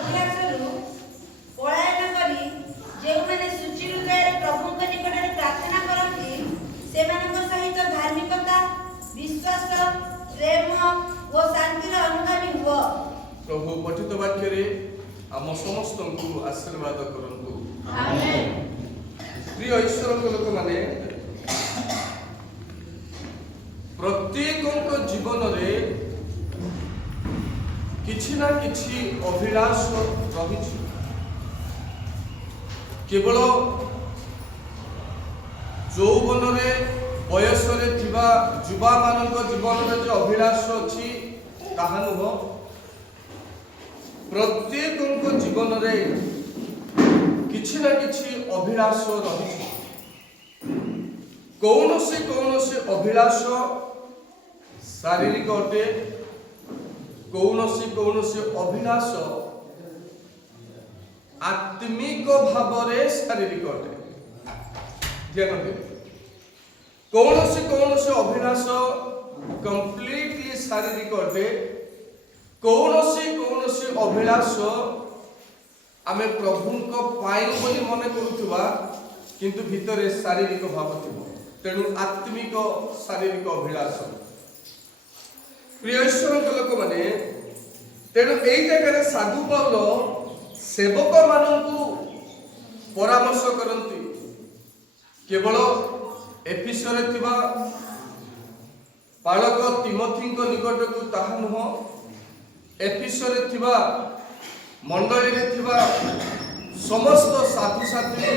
ଅଭିଳାଷରୁ ପଳାୟନ କରି ଯେଉଁମାନେ ଶୁଚି ହୃଦୟରେ ପ୍ରଭୁଙ୍କ ନିକଟରେ ପ୍ରାର୍ଥନା କରନ୍ତି ସେମାନଙ୍କ ସହିତ ଧାର୍ମିକତା, ବିଶ୍ୱାସ, ପ୍ରେମ ଓ ଶାନ୍ତିର ଅନୁଗାମୀ ହୁଅ। ପ୍ରଭୁ ପଠିତ ବାକ୍ୟରେ ଆମ ସମସ୍ତଙ୍କୁ ଆଶୀର୍ବାଦ କରନ୍ତୁ। ଆମେନ୍। ପ୍ରିୟ ଈଶ୍ୱରଙ୍କ ଲୋକମାନେ, ପ୍ରତ୍ୟେକଙ୍କ ଜୀବନରେ କିଛି ନା କିଛି ଅଭିଳାଷ ରହିଛି। କେବଳ ଯୌବନରେ ବୟସରେ ଥିବା ଯୁବାମାନଙ୍କ ଜୀବନରେ ଯେ ଅଭିଳାଷ ଅଛି ତାହା ନୁହଁ। ପ୍ରତ୍ୟେକଙ୍କ ଜୀବନରେ କିଛି ନା କିଛି ଅଭିଳାଷ ରହିଛି। କୌଣସି ଅଭିଳାଷ ଶାରୀରିକ ଅଟେ, କୌଣସି ଅଭିଳାଷ ଆତ୍ମିକ ଭାବରେ ଶାରୀରିକ ଅଟେ। ଧ୍ୟାନ ଦିଅନ୍ତୁ, କୌଣସି ଅଭିଳାଷ କମ୍ପ୍ଲିଟଲି ଶାରୀରିକ ଅଟେ, କୌଣସି ଅଭିଳାଷ ଆମେ ପ୍ରଭୁଙ୍କ ପାଇଁ ବୋଲି ମନେ କରୁଥିବା କିନ୍ତୁ ଭିତରେ ଶାରୀରିକ ଭାବ ଥିବ। ତେଣୁ ଆତ୍ମିକ ଶାରୀରିକ ଅଭିଳାଷ। ପ୍ରିୟ ଈଶ୍ୱରଙ୍କ ଲୋକମାନେ, ତେଣୁ ଏଇ ଜାଗାରେ ସାଧୁ ପାଉଲ ସେବକ ମାନଙ୍କୁ ପରାମର୍ଶ କରନ୍ତି। କେବଳ ଏଫିସରେ ଥିବା ପାଳକ ତିମୋଥୀଙ୍କ ନିକଟକୁ ତାହା ନୁହଁ, ଏଫିସରେ ଥିବା ମଣ୍ଡଳୀରେ ଥିବା ସମସ୍ତ ସାଧୁସାଥୀ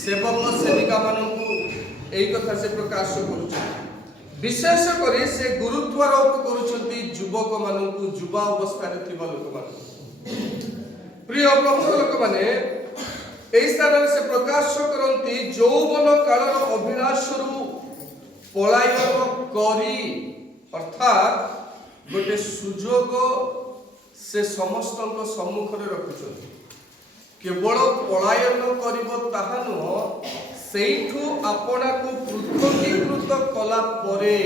ସେବକ ସେବିକା ମାନଙ୍କୁ এই কথা সে প্রকাশ করছেন। বিশেষ করে সে গুরুত্বারোপ করছেন যুবক মানুষ, যুবা অবস্থায় থাকা লোক মানুষ। প্রিয় প্রভু লোক মানে এই স্থানে সে প্রকাশ করতে যৌবন কালর অভিলাষরু পলায়ন করি, অর্থাৎ গোটে সুযোগ সে সমস্ত সম্মুখে রাখুছেন। কেবল পলায়ন করিব তাহা নুহ, সেইঠু আপনাকু পৃথকীকৃত কলা পরে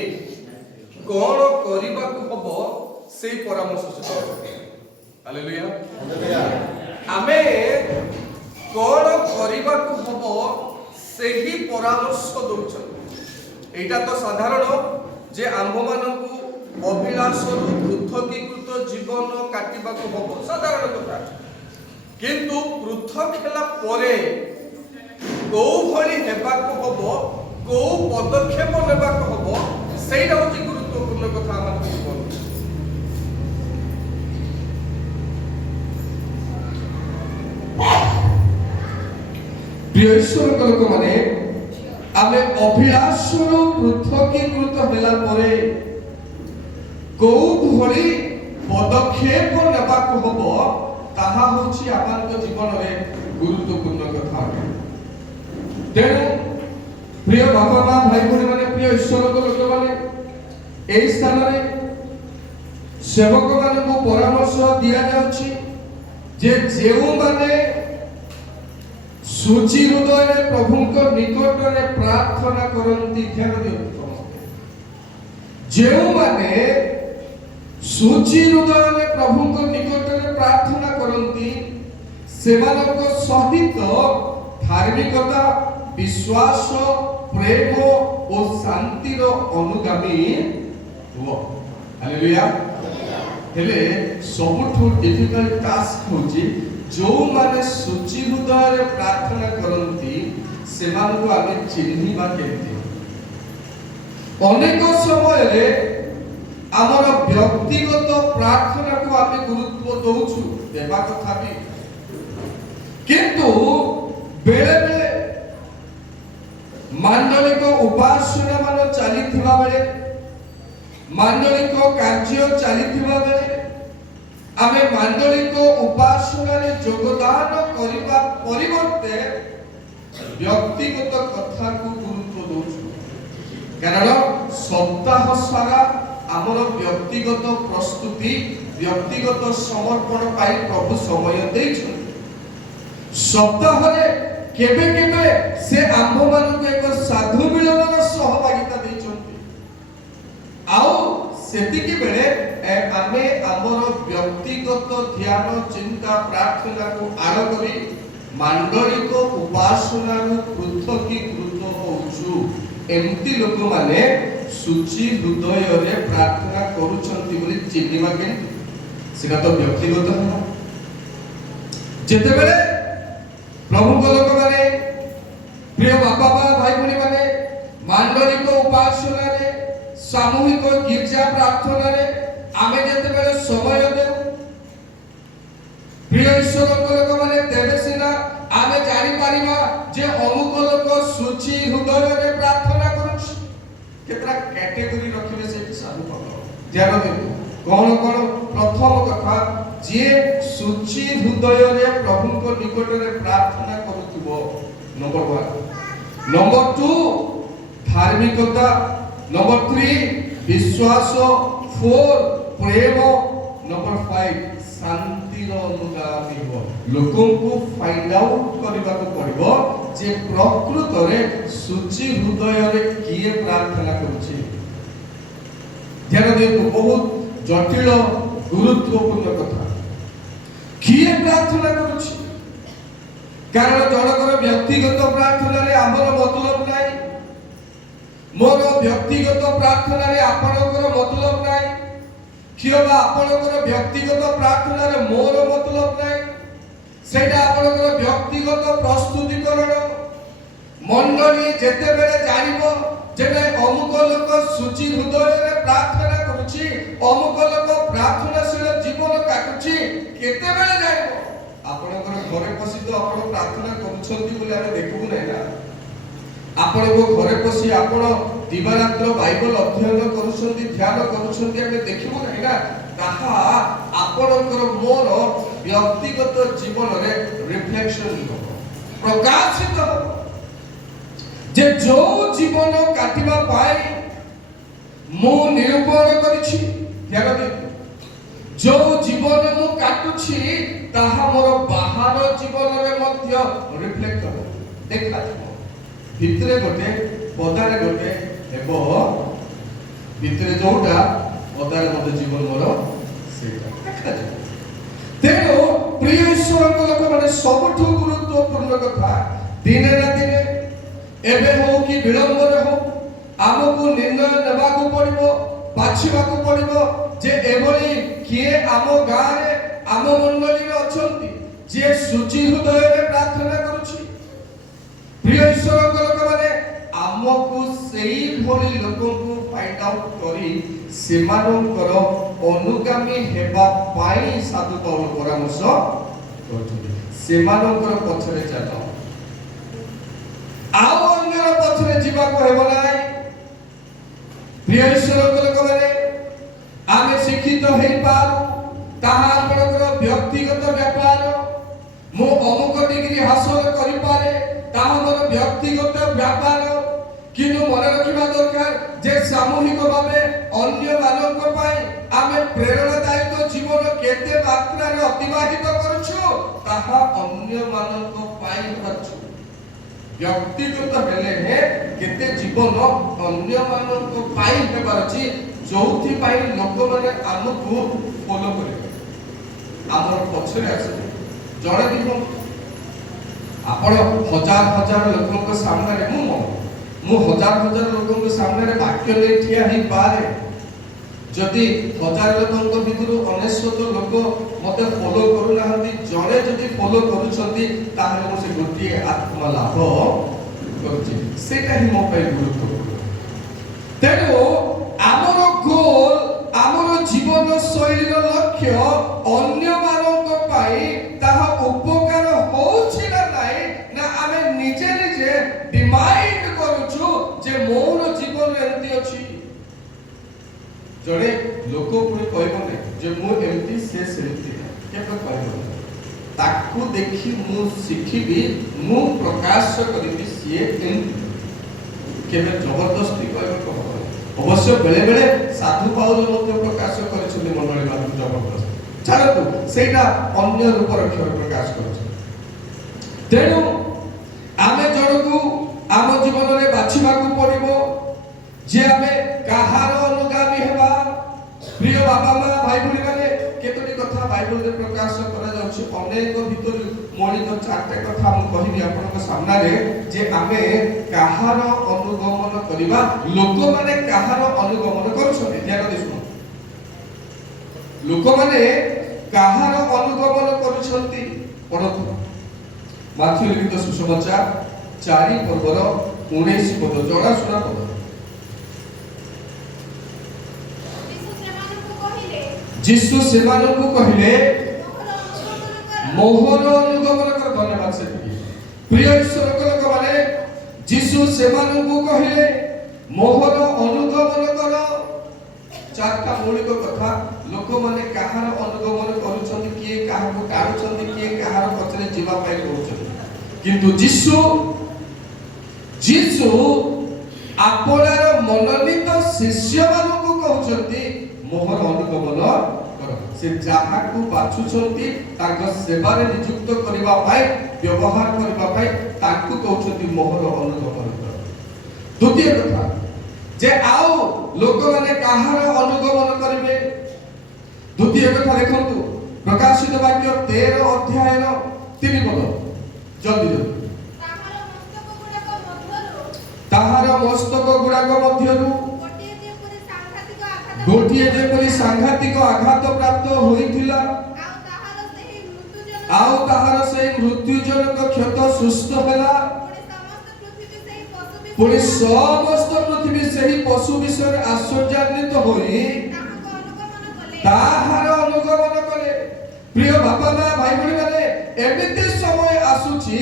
কোন করিবাকু হব সেই পরামর্শ সে। হালেলুয়া। ଆମେ কোন করিবাকু হব ସେହି পরামর্শ দଉଛନ୍ତି। এইটা তো সাধারণ যে আম্ভମାନଙ୍କୁ অভিলাষରୁ পৃথকীକୃତ জীবন কাটিବାକୁ হব, সাধারণ কথা। কিন্তু পৃথক ହେଲା ପରେ କୋଉ ଭଳି ହେବାକୁ ହବ, କୋଉ ପଦକ୍ଷେପ ନେବାକୁ ହବ, ସେଇଟା ହଉଛି ଗୁରୁତ୍ୱପୂର୍ଣ୍ଣ କଥା ଆମ ଜୀବନ। ପ୍ରିୟ ଈଶ୍ୱରଙ୍କ ଲୋକମାନେ, ଆମେ ଅଭିଳାଷରୁ ପୃଥକୀକୃତ ହେଲା ପରେ କୋଉ ଭଳି ପଦକ୍ଷେପ ନେବାକୁ ହବ ତାହା ହଉଛି ଆମ ଜୀବନରେ ଗୁରୁତ୍ୱପୂର୍ଣ୍ଣ କଥା। ତେଣୁ ପ୍ରିୟ ବାପା ମା, ଭାଇ ଭଉଣୀ ମାନେ, ପ୍ରିୟ ଈଶ୍ୱରଙ୍କ ଲୋକମାନେ, ଏହି ସ୍ଥାନରେ ସେବକ ମାନଙ୍କୁ ପରାମର୍ଶ ଦିଆଯାଉଛି ଯେ ଯେଉଁମାନେ ସୁଚି ହୃଦୟରେ ପ୍ରଭୁଙ୍କ ନିକଟରେ ପ୍ରାର୍ଥନା କରନ୍ତି, ଧ୍ୟାନ ଦିଅନ୍ତୁ, ଯେଉଁମାନେ ସୁଚି ହୃଦୟରେ ପ୍ରଭୁଙ୍କ ନିକଟରେ ପ୍ରାର୍ଥନା କରନ୍ତି ସେମାନଙ୍କ ସହିତ ଧାର୍ମିକତା, ବିଶ୍ୱାସ, ପ୍ରେମ ଓ ଶାନ୍ତିର ଅନୁଗାମୀ ହୁଅ। ହାଲେଲୁୟା। ହେଲେ ସବୁଠୁ ଡିଫିକଲ୍ଟ ଟାସ୍କ ହେଉଛି ଯେଉଁମାନେ ସୁଚି ହୃଦୟରେ ପ୍ରାର୍ଥନା କରନ୍ତି ସେମାନଙ୍କୁ ଆମେ ଚିହ୍ନିବା କେମିତି? ଅନେକ ସମୟରେ ଆମର ବ୍ୟକ୍ତିଗତ ପ୍ରାର୍ଥନାକୁ ଆମେ ଗୁରୁତ୍ୱ ଦଉଛୁ, ଦେବା କଥା ବି, କିନ୍ତୁ ବେଳେ ବେଳେ ମାଣ୍ଡଳିକ ଉପାସନା ମାନ ଚାଲିଥିବା ବେଳେ, ମାଣ୍ଡଳିକ କାର୍ଯ୍ୟ ଚାଲିଥିବା ବେଳେ ଆମେ ମାଣ୍ଡଳିକ ଉପାସନାରେ ଯୋଗଦାନ କରିବା ପରିବର୍ତ୍ତେ ବ୍ୟକ୍ତିଗତ କଥାକୁ ଗୁରୁତ୍ୱ ଦଉଛୁ। କାରଣ ସପ୍ତାହ ସାରା ଆମର ବ୍ୟକ୍ତିଗତ ପ୍ରସ୍ତୁତି, ବ୍ୟକ୍ତିଗତ ସମର୍ପଣ ପାଇଁ ପ୍ରଭୁ ସମୟ ଦେଇଛନ୍ତି। ସପ୍ତାହରେ କେବେ କେବେ ସେ ଆମ୍ଭମାନଙ୍କୁ ଏକ ସାଧୁ ମିଳନର ସହଭାଗିତା ଦେଇଛନ୍ତି, ଆଉ ସେତିକି ବେଳେ आमे आमर व्यक्तिगत ध्यान चिंता प्रार्थना को आड़ करी मांडलिक उपासना पृथकीकृत होउछु एमती लोक माने सुचि हृदय रे प्रार्थना करूछंती बोली चिन्हिबा केंती सेटा तो व्यक्तिगत है जेते बेले प्रभु को लोक माने प्रिय बापा भाई भनी माने मांडलिक उपासना रे सामूहिक गिरजा प्रार्थना रे आमे जेते बेले समय देउ प्रिय ईश्वर को लोक माने देबे सिना आमे जानि परिबा जे अमुक लोक सुचि हृदय रे प्रार्थना करूछ केतरा कैटेगरी रखिले सेठी साधु पागल ध्यान देबो कोन कोन प्रथम कथा जे सुचि हृदय रे प्रभु को निकट रे प्रार्थना करूथबो नंबर 1 नंबर 2 धार्मिकता नंबर 3 विश्वास 4 प्रेम नंबर 5 शांतिर अनुगामी हो लोकों को फाइंड आउट करबा को पड़िबो जे प्रकृत रे सुचि हृदय रे किए प्रार्थना करूछि ध्यान देबो बहुत जटिल गुरुत्वपूर्ण कथा किए प्रार्थना करूछि कारण जनकर व्यक्तिगत प्रार्थना रे हमर मतलब नाही मोर व्यक्तिगत प्रार्थना रे आपनकर मतलब नाही किबा आपनकर व्यक्तिगत प्रार्थना रे मोर मतलब नाही सेटा आपनकर व्यक्तिगत प्रस्तुतिकरण मंडली जेते बेले जानिबो जेने अमुक लोक सुचि हृदय रे प्रार्थना करूछि अमुक लोक प्रार्थनाशील जीवन काटुछि केते बेले जानिबो आपनकर घरे पसी तो आपण प्रार्थना करूछंती बोली आमे देखबु नै ना आपण को घरे पसी आपण दिवारात्र बाइबल अध्ययन करूछंती ध्यान करूछंती आमे देखबु नै ना ताहा आपनकर मोर व्यक्तिगत जीवन रे रिफ्लेक्शन हो प्रकाशित हो जे जो जीवन काटिबा पाई मु निरूपण करिछि ध्यान दे जो जीवन मु काटुछि ताहा मोर बाहर जीवन रे मध्य रिफ्लेक्ट हो देखा भितरे गोटे पदारे गोटे हेबो भितरे जोटा पदारे मध्य जीवन मोर सेटा देखा तेरो प्रिय ईश्वर को लोक माने सबठु गुरुत्वपूर्ण कथा दिने ना दिने एबे हो कि विलंब रे हो हमको निर्णय नेबा को पड़िबो बाछिबा को पड़िबो जे एबोली किए आमो गां रे आमो मंडली रे अछंती जे सुचि हृदय रे प्रार्थना करूछि प्रिय ईश्वर को लोक माने हमको सेही भली लोक को फाइंड आउट करी सेमानकर अनुगामी हेबा पाई साधु पाउल परामर्श करथि सेमानकर पछरे चालो आउ अन्यर पछरे जीवा को हेबो नाही प्रिय ईश्वर को लोक माने आमे शिक्षित हेई पार ताहा आपनकर व्यक्तिगत व्यापार मु अमुक डिग्री हासिल करि पारे ताहा मोर व्यक्तिगत व्यापार किनु मन रखिबा दरकार जे सामूहिक भाबे अन्य मानक पाई आमे प्रेरणादायक जीवन केते मात्रा रे अतिबाहित करूछु ताहा अन्य मानक पाई करछु व्यक्तिगत हेले हे केते जीवन अन्य मानक पाई हेबार अछि चौथी पाई लोक माने हमकु फॉलो करे हमर पछरे आसे जणे दिखो आपण हजार हजार लोकन के सामने रे मु हजार हजार लोकन के सामने रे वाक्य ले ठिया ही पारे जदि हजार लोकन के भितरु 99 लोक मते फॉलो करू नाहंती जणे जदि फॉलो करूछंती ताहाले मो से गोटिए आत्मा लाभ करछि सेटा ही मो पे गुरुत्वपूर्ण तेनो आमर गोल आमर जीवन शैलीर लक्ष्य अन्य मानक पाई ताहा उपकार होछि ना नाही ना आमे निजे निजे डिमांड करूछु जे मोर जीवन एंती अछि जड़े लोक पुणी कहबो नै जे मु एंती से सेंती केबे कहबो ताकू देखि मु सिखिबी मु प्रकाश करिबी सिए एंती केबे जबरदस्ती कहबो अवश्य बेले बेले साधु पाउल मध्य प्रकाश करिसथि मंडली बाबू जबरदस्त छाड़तु सेटा अन्य रूप अक्षर प्रकाश करछ तेनु आमे जणकू आम जीवन रे बाछिबा को पड़िबो जे आमे काहार अनुगामी हेबा प्रिय बाबा मा बाइबल रे प्रकाश करा जाउछि अनेक भितर मौलिक चारटे कथा हम कहिबी आपनक सामने जे आमे काहार अनुगमन करिबा लोक माने काहार अनुगमन करूछथि ध्यान देसु लोक माने काहार अनुगमन करूछथि पढतु माथ्यू लिखित सुसमाचार 4 पर्वर 19 पद जड़ा सुना पद जिसु सेमानकु कहिले मोहर अनुगमन कर धन्यवाद से प्रिय ईश्वर को लोक माने जिसु सेमानकु कहिले मोहर अनुगमन कर चारटा मौलिक कथा लोक माने काहार अनुगमन करूछन्ति किए काहाको टाणुछन्ति किए काहार पछरे जीवा पाइ करूछन्ति किंतु जिसु आपणार मनोनीत शिष्य मानकु कहउछन्ति मोहर अनुगमन कर से जाहाकु बाछुछन्ति ताଙ୍କ सेवारे नियुक्त करिबा पाई व्यवहार करिबा पाई ताकु कहउछन्ति मोहर अनुगमन कर द्वितीय कथा जे आओ लोक माने काहार अनुगमन करिवे द्वितीय कथा देखंतु प्रकाशित वाक्य 13 अध्याय 3 पद जल्दी ताहार मस्तक गुडाक मध्यरु गोटिए जेपरि सांघातिक आघात प्राप्त होइथिला आउ ताहार से मृत्युजनक क्षत सुस्त होला पुणी समस्त पृथ्वी सही पशु विषय आश्चर्यान्वित होई ताहार अनुगमन कले प्रिय बापा मां भाई भणी माने एमिति समय आसुची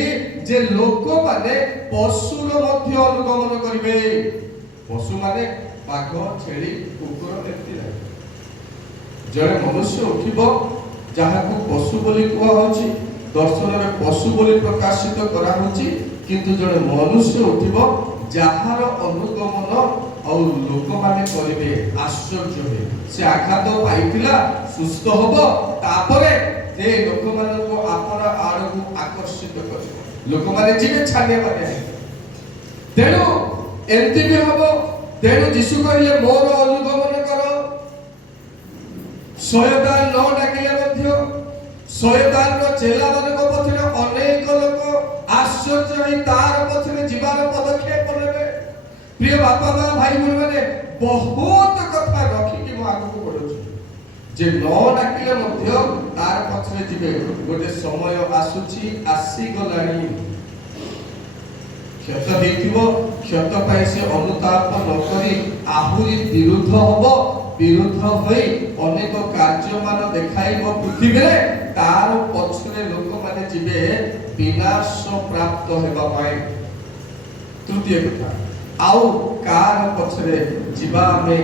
जे लोक माने पशुर मध्य अनुगमन करिवे पशु माने बाघ छेली कुकुर एति जड़े मनुष्य उठिबो जहाकू पशु बोली कुआ होची दर्शन रे पशु बोली प्रकाशित करा होची किंतु जड़े मनुष्य उठिबो जहार अनुगमन और लोक माने करिवे आश्चर्य हे से आघात पाइतिला सुस्थ होबो तापरे जे लोक माने को आपन आड़कू आकर्षित करबो लोक माने जीवे छाने माने तेनु एंति भी होबो तेनु यीशु कहिले मोर अनुगमन कर शयतान न डाकिले मध्य शयतान रो चेला मानक पछरे अनेक लोक आश्चर्य होई तार पछरे जीवार पदक्षेप नेबे प्रिय बापा मां भाई भणी माने बहुत कथा रखी कि म आगु बढ़ुछु जे न डाकिले मध्य तार पछरे जिवे गोटे समय आसुची आसी गलानी क्षत हेतिबो क्षत पाई से अनुताप न करी आहुरी विरुद्ध होबो विरुद्ध होई अनेक कार्य मान देखाइबो पृथ्वी रे तार पछरे लोक माने जिवे विनाश प्राप्त हेबा पाए तृतीय कथा आउ कार पछरे जीवा पाए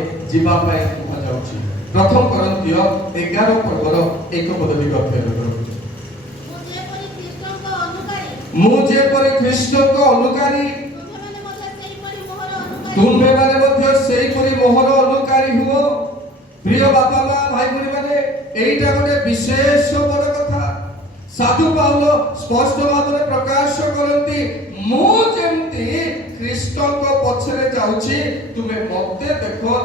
कहा जाउची प्रथम कोरिन्थिय 11 पर्वर 1 पद भी अध्ययन करू मुझे पर ख्रीष्ट को अनुकारी तुम्हे माने मध्य सेही परि मोहर अनुकारी हुओ प्रिय बापा मां भाई भणी माने एइटा गोटे विशेष बड़ कथा साधु पाउल स्पष्ट भाବରେ प्रकाश करंती मु जेंती ख्रीष्ट को पछरे जाउची तुमे मते देखो आ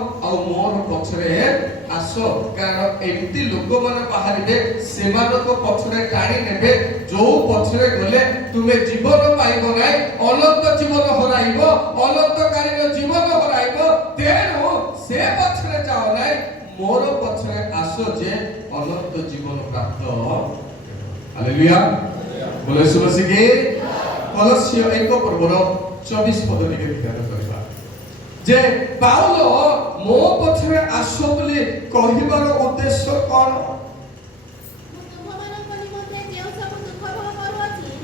मोर पछरे आसो कारण एमती लोक माने बाहरिबे सेमान को पछरे टाणी नेबे जो पछरे गले तुमे जीवन पाइबो नै अनंत जीवन हराइबो अनंत कालीन जीवन हराइबो तेनु से पछरे जाओ नै मोर पछरे आसो जे अनंत जीवन प्राप्त हालेलुया बोले सुबह के कलस्य 1 पर्वर 24 पद लिखे विचार करबा जे पाउल मो पछरे आसो बोली कहिबार उद्देश्य कोन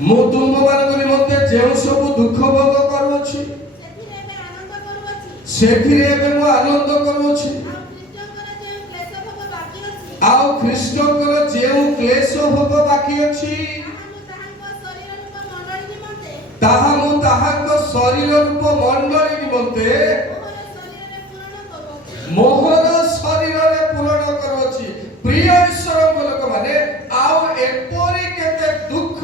मु तुम मान निमंते जेउ सब दुख भोग करूछि सेथिरे एबे मु आनंद करूछि आउ ख्रीष्टकर जेउ क्लेश भोग बाकी अछि ताहा मु ताहाको शरीर रूप मंडली निमंते मोहर शरीर रे पूर्ण करूछि प्रिय ईश्वर लोक माने आउ एपरि केते दुख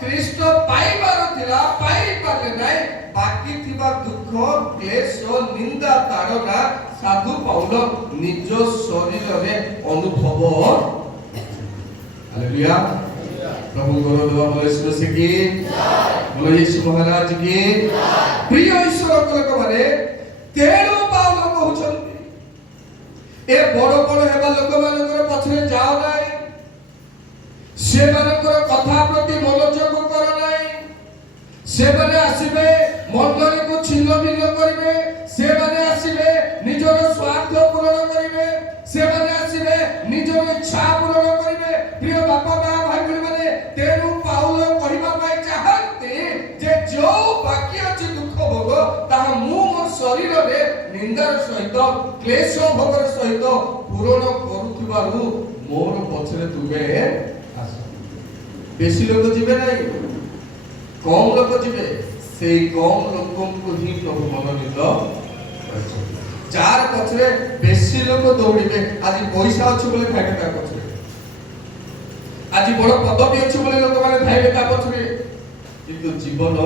ख्रीष्ट पाइबार थिला पाइ पाले नै बाकी थिबा दुख क्लेश निंदा ताड़ना साधु पाउल निज शरीर रे अनुभव हालेलुया। प्रभु को दुआ बोले यीशु की बोले यीशु महाराज की प्रिय ईश्वर को माने तेणु पाउल कहउछन्ति ए बड़ बड़ हेबा लोक मानकर पछरे जाओ नाही से मानकर कथा प्रति मनोयोग कर नाही से माने आसीबे मंडली को छिन्न भिन्न करिवे से माने आसीबे निजर स्वार्थ पूर्ण करिवे से माने आसीबे निजर इच्छा पूर्ण करिवे प्रिय बापा मां भाई बहन माने तेनु पाउल कहिबा पाई चाहते जे जो बाकी अछि दुख भोग ताहा मु मोर शरीर रे निंदार सहित क्लेश भोगर सहित पूर्ण करूथिबारु मोर पछरे तुबे आस बेसी लोक जिबे नाही कम लोक जिबे सेई कम लोकन को ही प्रभु मनोनीत करछन चार पछरे बेसी लोक दौड़िबे आज पैसा अछि बोले खाइबे ता पछरे आज बड़ पदवी अछि बोले लोक माने खाइबे ता पछरे किंतु जीवन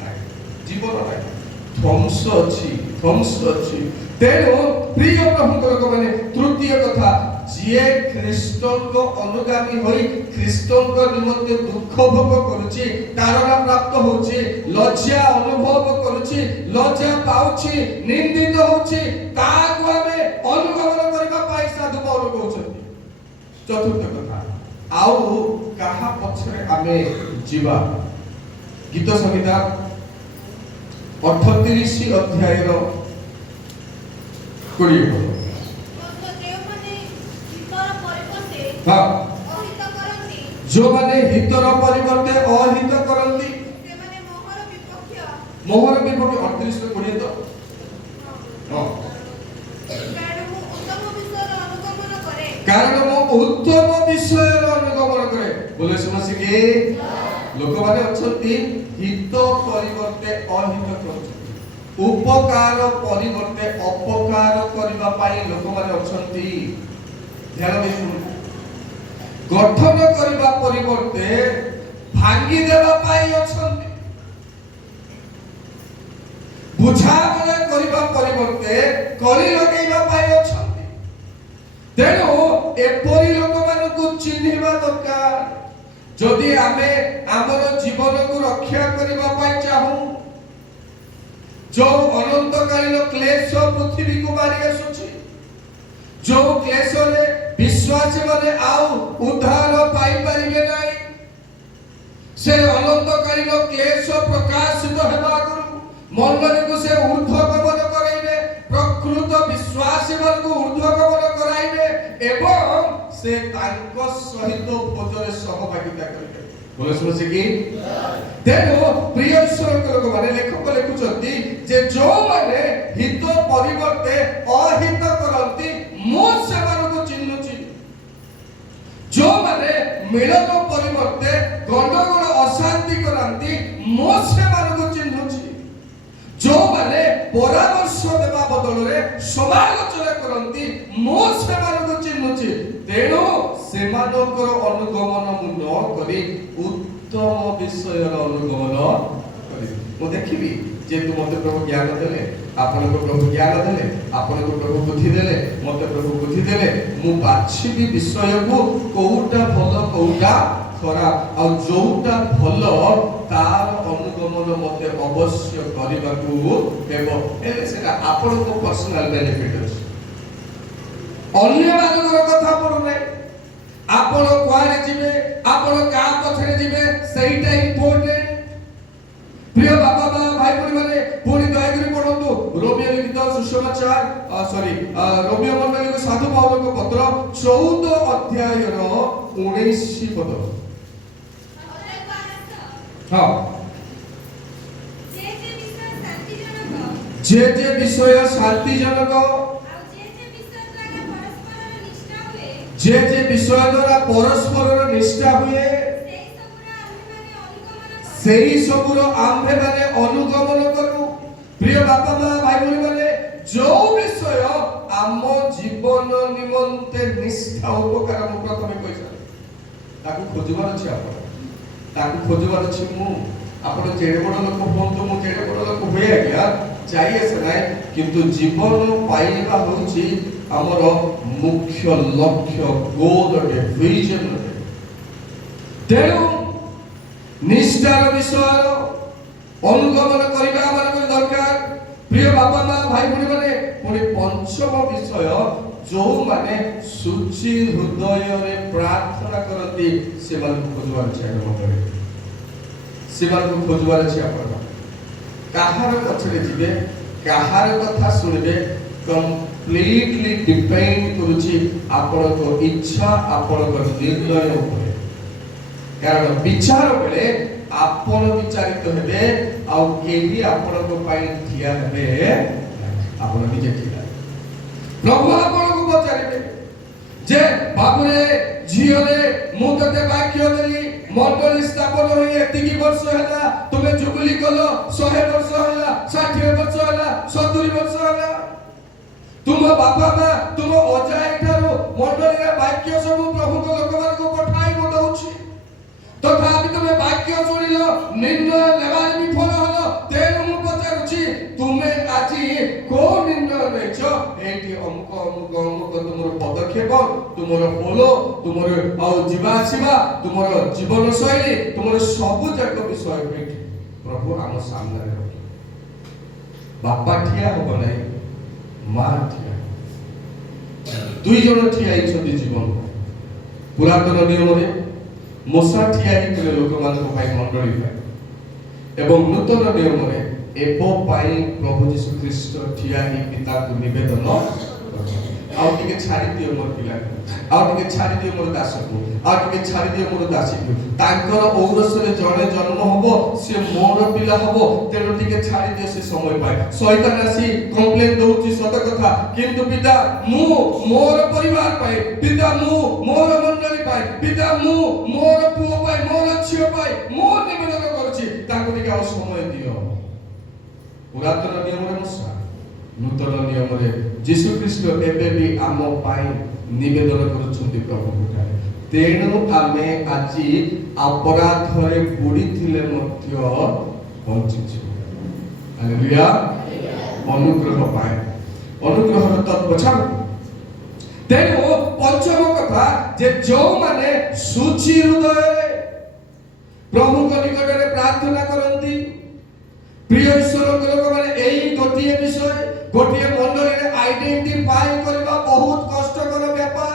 नाही जीवन नाही ध्वंस अछि तेणु प्रिय प्रभु लोक माने तृतीय कथा जे ख्रीष्टन को अनुगामी होई ख्रीष्टन को निमंते दुख भोग करूची तारणा प्राप्त होची लज्जा अनुभव करूची लज्जा पाउची निंदित होची ताको हमें अनुगमन करबा पाई साधु पाउल कहउछन्ति चतुर्थ कथा आउ कहा पछरे आमे जीवा गीत संहिता 38 अध्याय रो 20 हाँ जो माने हितर परिवर्ते अहित करंती से माने मोहर विपक्ष 38 रे 20 तो हां कारण मो उत्तम विषय अनुगमन करे बोले समझ के लोक माने अछंती हित परिवर्ते अहित करंती उपकार परिवर्ते अपकार करबा पाई लोक माने अछंती ध्यान देउ गठन करबा परिवर्ते भांगी देबा पाई अछंती बुझाबना करबा परिवर्ते कली लगेबा पाई अछंती तेनो एपरी लोक मानकु चिन्हिबा दरकार जदि आमे हमर जीवन को रक्षा करबा पाई चाहू जो अनंतकालीन क्लेश पृथ्वी को मारी आसुची जो क्लेश रे विश्वासी माने आउ उद्धार पाई परिबे नाही से अनंतकालीन क्लेश प्रकाशित हेबा करू मंडली को से ऊर्ध्वगमन कराइबे प्रकृत विश्वासी मन को ऊर्ध्वगमन कराइबे एवं से तांको सहित भोजन सहभागिता करिबे बोले समझे की तेनो प्रिय ईश्वर को लोक माने लेखक लिखुचंती जे जो माने हित परिवर्ते अहित करंती मो सेवन को चिन्हुची जो माने मिलन परिवर्ते गंडगोल अशांति करंती मो सेवन को चिन्हुची जो माने परामर्श देबा बदल रे समालोचना करंती मो सेवन को चिन्हुची तेनो सेमानकर अनुगमन मु न करी उत्तम विषय अनुगमन करी मु देखिबी जे तू मते प्रभु ज्ञान देले आपन को प्रभु ज्ञान देले आपन को प्रभु बुद्धि देले मते प्रभु बुद्धि देले मु बाछिबी विषय को कोउटा भलो कोउटा खराब आ जोउटा भलो तार अनुगमन मते अवश्य करिबाकू हेबो एले सेटा आपन को पर्सनल बेनिफिट अछि अन्य मानकर कथा पडो नै आपन कुआरे जिवे आपन का पथरे जिवे सेटा इंपोर्टेंट प्रिय बाबा भाई बहन माने पुनी दयागिरी पढंतु रोमियो लिखित सुसमाचार रोमियो मंडली को साधु पाउल को पत्र 14 अध्याय रो 19 पद हां जे विषय शांतिजनक जे विषय द्वारा परस्पर निष्ठा हुए सेही सबुर आम्भे माने अनुगमन करू प्रिय बापा मां भाई बहन माने जो विषय आम जीवन निमंते निष्ठा उपकार मु प्रथमे कहिसा ताकू खोजबार अछि आपण ताकू खोजबार अछि मु आपण जेडे बड लोक होंतु मु जेडे बड लोक होय गया चाहिए से नाही किंतु जीवन पाइबा होछि हमर मुख्य लक्ष्य गोल रे विजन रे ତେଣୁ ନିଷ୍ଠାର ବିଷୟ ଅନୁଗମନ କରିବା ଆମର ଦରକାର। ପ୍ରିୟ ବାପା ମା ଭାଇ ଭଉଣୀ ମାନେ, ପୁଣି ପଞ୍ଚମ ବିଷୟ, ଯୋଉମାନେ ଶୁଚି ହୃଦୟରେ ପ୍ରାର୍ଥନା କରନ୍ତି ସେମାନଙ୍କୁ ଖୋଜିବାର ଅଛି। ସେମାନଙ୍କୁ ଖୋଜିବାର ଅଛି। ଆପଣ କାହାର ପଛରେ ଯିବେ, କାହାର କଥା ଶୁଣିବେ, କମ୍ପ୍ଲିଟଲି ଡିପେଣ୍ଡ କରୁଛି ଆପଣଙ୍କ ଇଚ୍ଛା, ଆପଣଙ୍କ ନିର୍ଣ୍ଣୟ ଉପରେ। କାରଣ ବିଚାର ବେଳେ ଆପଣ ବିଚାରିତ ହେବେ, ଆଉ କେହି ଆପଣଙ୍କ ପାଇଁ ଠିଆ ହେବେ, ଆପଣ ନିଜେ ଠିଆ। ପ୍ରଭୁ ଆପଣଙ୍କୁ ପଚାରିବେ ଯେ ବାବୁରେ ଝିଅରେ ମୁଁ ତତେ ବାକ୍ୟ ଦେଲି, ମଣ୍ଡଳୀ ସ୍ଥାପନ ହୋଇ ଏତିକି ବର୍ଷ ହେଲା, ତୁମେ ଜୁବୁଲି କଲ, 100 ବର୍ଷ ହେଲା, 60 ବର୍ଷ ହେଲା, 70 ବର୍ଷ ହେଲା। ତୁମ ବାପା ମା, ତୁମ ଅଜା ଠାରୁ ମଣ୍ଡଳୀର ବାକ୍ୟ ସବୁ ପ୍ରଭୁଙ୍କ ଲୋକମାନଙ୍କୁ ପଠାଇ ମୁଁ ଦଉଛି, ତଥାପି ତୁମେ ବାକ୍ୟ ଶୁଣିଲ, ନିର୍ଣ୍ଣୟ ନେବାରେ ବିଫଳ ହେଲ। ତେଣୁ ମୁଁ ପଚାରୁଛି, ତୁମେ ଆଜି କୋଉ ନିର୍ଣ୍ଣୟ ନେଇଛ? ଏଇଠି ଅମୁକ ଅମୁକ ଅମୁକ ତୁମର ପଦକ୍ଷେପ, ତୁମର ଫଲୋ, ତୁମର ଆଉ ଯିବା ଆସିବା, ତୁମର ଜୀବନ ଶୈଳୀ, ତୁମର ସବୁ ଯାକ ବିଷୟ ଏଇଠି ପ୍ରଭୁ ଆମ ସାମ୍ନାରେ ରଖିବେ। ବାପା ଠିଆ ହବ ନାହିଁ, ମା ଠିଆ। 2 ଜଣ ଠିଆ ହେଇଛନ୍ତି ଜୀବନ। ପୁରାତନ ନିୟମରେ ମୂଷା ଠିଆ ହେଇଥିଲେ ଲୋକମାନଙ୍କ ପାଇଁ, ମଣ୍ଡଳୀ ପାଇଁ, ଏବଂ ନୂତନ ନିୟମରେ ଏବ ପାଇଁ ପ୍ରଭୁ ଯୀଶୁ ଖ୍ରୀଷ୍ଟ ଠିଆ ହେଇ ପିତାଙ୍କୁ ନିବେଦନ। ଆଉ ଟିକେ ଛାଡ଼ି ଦିଅ ମୋର ପିଲାକୁ, ଆଉ ଟିକେ ଛାଡ଼ି ଦିଅ ମୋର ଦାସକୁ, ଆଉ ଟିକେ ଛାଡ଼ି ଦିଅ ମୋର ଦାସୀକୁ। ତାଙ୍କର ଔରସରେ ଜଣେ ଜନ୍ମ ହବ, ସେ ମୋର ପିଲା ହବ, ତେଣୁ ଟିକେ ଛାଡ଼ି ଦିଅ, ସେ ସମୟ ପାଏ। ଶୈତାନ ଆସି କମ୍ପ୍ଲେନ ଦଉଛି ସତ କଥା, କିନ୍ତୁ ପିତା ମୁଁ ମୋର ପରିବାର ପାଇଁ, ପିତା ମୁଁ ମୋର ମଣ୍ଡଳୀ ପାଇଁ, ପିତା ମୁଁ ମୋର ପୁଅ ପାଇଁ, ମୋର ଝିଅ ପାଇଁ ମୁଁ ନିବେଦନ କରୁଛି, ତାଙ୍କୁ ଟିକେ ଆଉ ସମୟ ଦିଅ। ପୁରାତନ ନିୟମରେ ମୂଷା, ନୂତନ ନିୟମରେ ଯୀଶୁ ଖ୍ରୀଷ୍ଟ ଏବେ ବି ଆମ ପାଇଁ ନିବେଦନ କରୁଛନ୍ତି ପ୍ରଭୁଙ୍କଠାରେ। ତେଣୁ ଆମେ ଆଜି ଅପରାଧରେ ବୁଡ଼ିଥିଲେ ମଧ୍ୟ ବଞ୍ଚିଛୁ। ହାଲେଲୁୟା। ଅନୁଗ୍ରହ ପାଇଁ, ଅନୁଗ୍ରହର ତତ୍ତ୍ୱ ଛାଡ଼। ତେଣୁ ପଞ୍ଚମ କଥା ଯେ ଯୋଉମାନେ ଶୁଚି ହୃଦୟରେ ପ୍ରଭୁଙ୍କ ନିକଟରେ ପ୍ରାର୍ଥନା କରନ୍ତି, ପ୍ରିୟ ଈଶ୍ୱରଙ୍କ ଲୋକମାନେ, ଏଇ ଗୋଟିଏ ବିଷୟ, ଗୋଟିଏ ମଣ୍ଡଳୀରେ ଆଇଡେଣ୍ଟିଫାଇ କରିବା ବହୁତ କଷ୍ଟକର ବ୍ୟାପାର।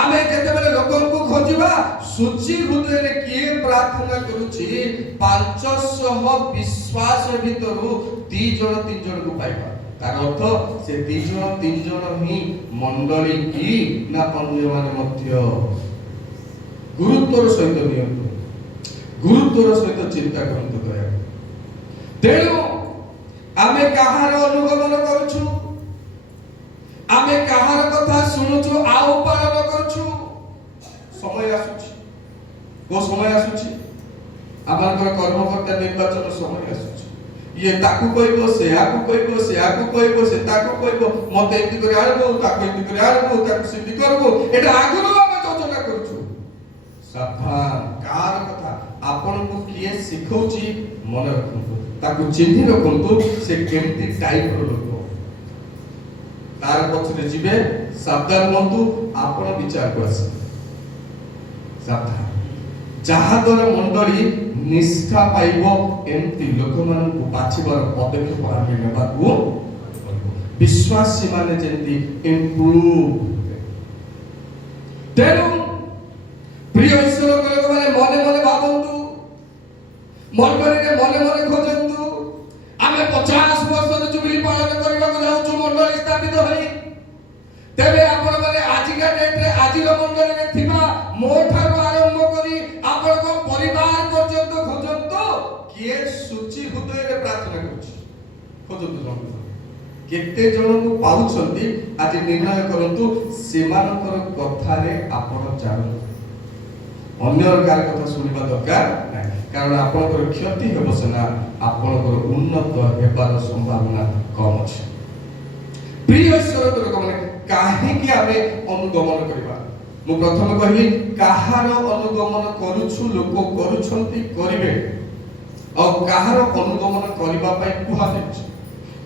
ଆମେ ଯେତେବେଳେ ଲୋକଙ୍କୁ ଖୋଜିବା, ଶୁଚି ହୃଦୟରେ କିଏ ପ୍ରାର୍ଥନା କରୁଛି, 500 ବିଶ୍ୱାସ ଭିତରୁ 2 ଜଣ 3 ଜଣକୁ ପାଇବା। ତାର ଅର୍ଥ ସେ 2 ଜଣ 3 ଜଣ ହିଁ ମଣ୍ଡଳୀ କି ନା ଅନ୍ୟମାନେ ମଧ୍ୟ। ଗୁରୁତ୍ୱର ସହିତ ନିଅନ୍ତୁ, ଗୁରୁତ୍ୱର ସହିତ ଚିନ୍ତା କରନ୍ତୁ ଦୟା। ତେଣୁ ଆମେ କାହାର ଅନୁଗମନ କରୁଛୁ, ଆମେ କାହାର କଥା ଶୁଣୁଛୁ ଆଉ ପାଳନ କରୁଛୁ। ସମୟ ଆସୁଛି, କୋ ସମୟ ଆସୁଛି, ଆମଙ୍କର କର୍ମକର୍ତ୍ତା ନିର୍ବାଚନ ସମୟ ଆସୁଛି। ଇଏ ତାକୁ କହିବ, ସେ ଆକୁ କହିବ, ସେ ଆକୁ କହିବ, ସେ ତାକୁ କହିବ, ମତେ ଏମିତି କରି ଆଣିବୁ, ତାକୁ ଏମିତି କରି ଆଣିବୁ, ତାକୁ ସେମିତି କରିବୁ। ଏଟା ଆଗରୁ ଆମେ ଯୋଜନା କରୁଛୁ। ସାବଧାନ, କାହାର କଥା ଆପଣଙ୍କୁ କିଏ ଶିଖଉଛି ମନେ ରଖନ୍ତୁ, ତାକୁ ଚିହ୍ନି ରଖନ୍ତୁ, ସେ କେମିତି ଟାଇପର ଲୋକ। ତାର ପଛରେ ଯିବେ, ସାବଧାନ ହୁଅନ୍ତୁ, ଆପଣ ବିଚାରକୁ ଆସିବେ। ସାବଧାନ, ଯାହା ଦ୍ୱାରା ମଣ୍ଡଳୀ ନିଷ୍ଠା ପାଇବ, ଏମିତି ଲୋକମାନଙ୍କୁ ବାଛିବାର ପଦକ୍ଷେପ ଆମେ ନେବାକୁ ପଡ଼ିବ। ବିଶ୍ୱାସୀ ମାନେ ଯେମିତି ଇମ୍ପ୍ରୁଭ। ତେଣୁ ପ୍ରିୟ ଈଶ୍ୱରଙ୍କ ଲୋକମାନେ ମନେ ମନେ ଭାବନ୍ତୁ, ମଣ୍ଡଳୀରେ ମନେ ମନେ ଖୋଜନ୍ତୁ। ଆମେ 50 ବର୍ଷର ଜୁବିଲି ପାଳନ କରିବାକୁ ଯାଉଛୁ ମଣ୍ଡଳୀ ସ୍ଥାପିତ ହୋଇ। ତେବେ ଆପଣ ମାନେ ଆଜିକା ଡେଟରେ, ଆଜିର ମଣ୍ଡଳୀରେ ଥିବା ମୋ ଠାରୁ ଆରମ୍ଭ କରି ଆପଣଙ୍କ ପରିବାର ପର୍ଯ୍ୟନ୍ତ ଖୋଜନ୍ତୁ, କିଏ ଶୁଚି ହୃଦୟରେ ପ୍ରାର୍ଥନା କରୁଛି। ଖୋଜନ୍ତୁ, କେତେ ଜଣଙ୍କୁ ପାଉଛନ୍ତି ଆଜି ନିର୍ଣ୍ଣୟ କରନ୍ତୁ। ସେମାନଙ୍କର କଥାରେ ଆପଣ ଚାଲନ୍ତୁ, ଅନ୍ୟ କାହାର କଥା ଶୁଣିବା ଦରକାର ନାହିଁ। କାରଣ ଆପଣଙ୍କର କ୍ଷତି ହେବ ସିନା, ଆପଣଙ୍କର ଉନ୍ନତ ହେବାର ସମ୍ଭାବନା କମ ଅଛି। ପ୍ରିୟ ଈଶ୍ୱରଙ୍କ ଲୋକମାନେ, କାହିଁକି ଆମେ ଅନୁଗମନ କରିବା? ମୁଁ ପ୍ରଥମେ କହିଲି, କାହାର ଅନୁଗମନ କରୁଛୁ, ଲୋକ କରୁଛନ୍ତି, କରିବେ, ଆଉ କାହାର ଅନୁଗମନ କରିବା ପାଇଁ କୁହାଯାଇଛି।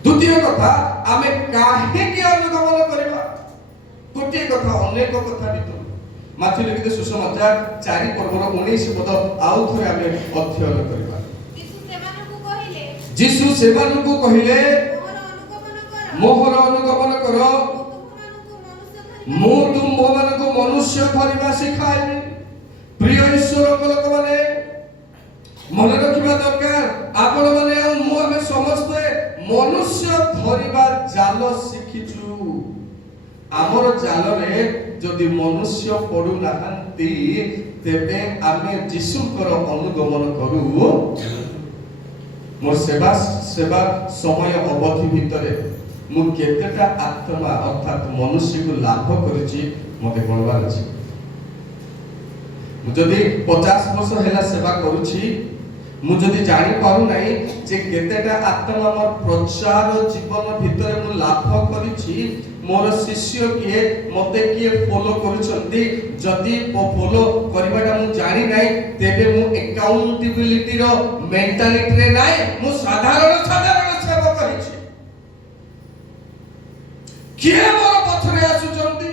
ଦ୍ୱିତୀୟ କଥା, ଆମେ କାହିଁକି ଅନୁଗମନ କରିବା? ଗୋଟିଏ କଥା, ଅନେକ କଥା ଭିତରୁ ମାଥ୍ୟୁ ଲିଖିତ ସୁସମାଚାର 4 ପର୍ବର 19 ପଦ ଆଉ ଥରେ ଆମେ ଅଧ୍ୟୟନ କରିବା। ଯୀଶୁ ସେମାନଙ୍କୁ କହିଲେ ମୋହର ଅନୁଗମନ କର, ମୁଁ ତୁମମାନଙ୍କୁ ମନୁଷ୍ୟ ଧରିବା ଶିଖାଇବି। ପ୍ରିୟ ଈଶ୍ୱରଙ୍କ ଲୋକମାନେ ମନେ ରଖିବା ଦରକାର, ଆପଣ ମାନେ ଆଉ ମୁଁ ଆମେ ସମସ୍ତେ ମନୁଷ୍ୟ ଧରିବା ଜାଲ ଶିଖିଛୁ। ଆମର ଜାଲରେ ଯଦି ମନୁଷ୍ୟ ପଡୁନାହାନ୍ତି ତେବେ ଆମେ ଯୀଶୁଙ୍କର ଅନୁଗମନ କରୁ। ମୋର ସେବା ସମୟ ଅବଧି ଭିତରେ ମୁଁ କେତେଟା ଆତ୍ମା ଅର୍ଥାତ ମନୁଷ୍ୟକୁ ଲାଭ କରିଛି ମତେ ଗଣବାର ଅଛି। ମୁଁ ଯଦି 50 ବର୍ଷ ହେଲା ସେବା କରୁଛି, ମୁଁ ଯଦି ଜାଣି ପାରୁ ନାହିଁ ଯେ କେତେଟା ଆତ୍ମା ମୋର ପ୍ରଚାର ଜୀବନ ଭିତରେ ମୁଁ ଲାଭ କରିଛି, ମୋର ଶିଷ୍ୟ କିଏ, ମତେ କିଏ ଫଲୋ କରୁଛନ୍ତି, ଯଦି ଫଲୋ କରିବାଟା ମୁଁ ଜାଣି ନାହିଁ ତେବେ ମୁଁ ଏକାଉଣ୍ଟେବିଲିଟିର ମେଣ୍ଟାଲିଟିରେ ନାହିଁ, ମୁଁ ସାଧାରଣ ସେବକ ହେଇଛି। କିଏ ମୋର ପଛରେ ଆସୁଛନ୍ତି?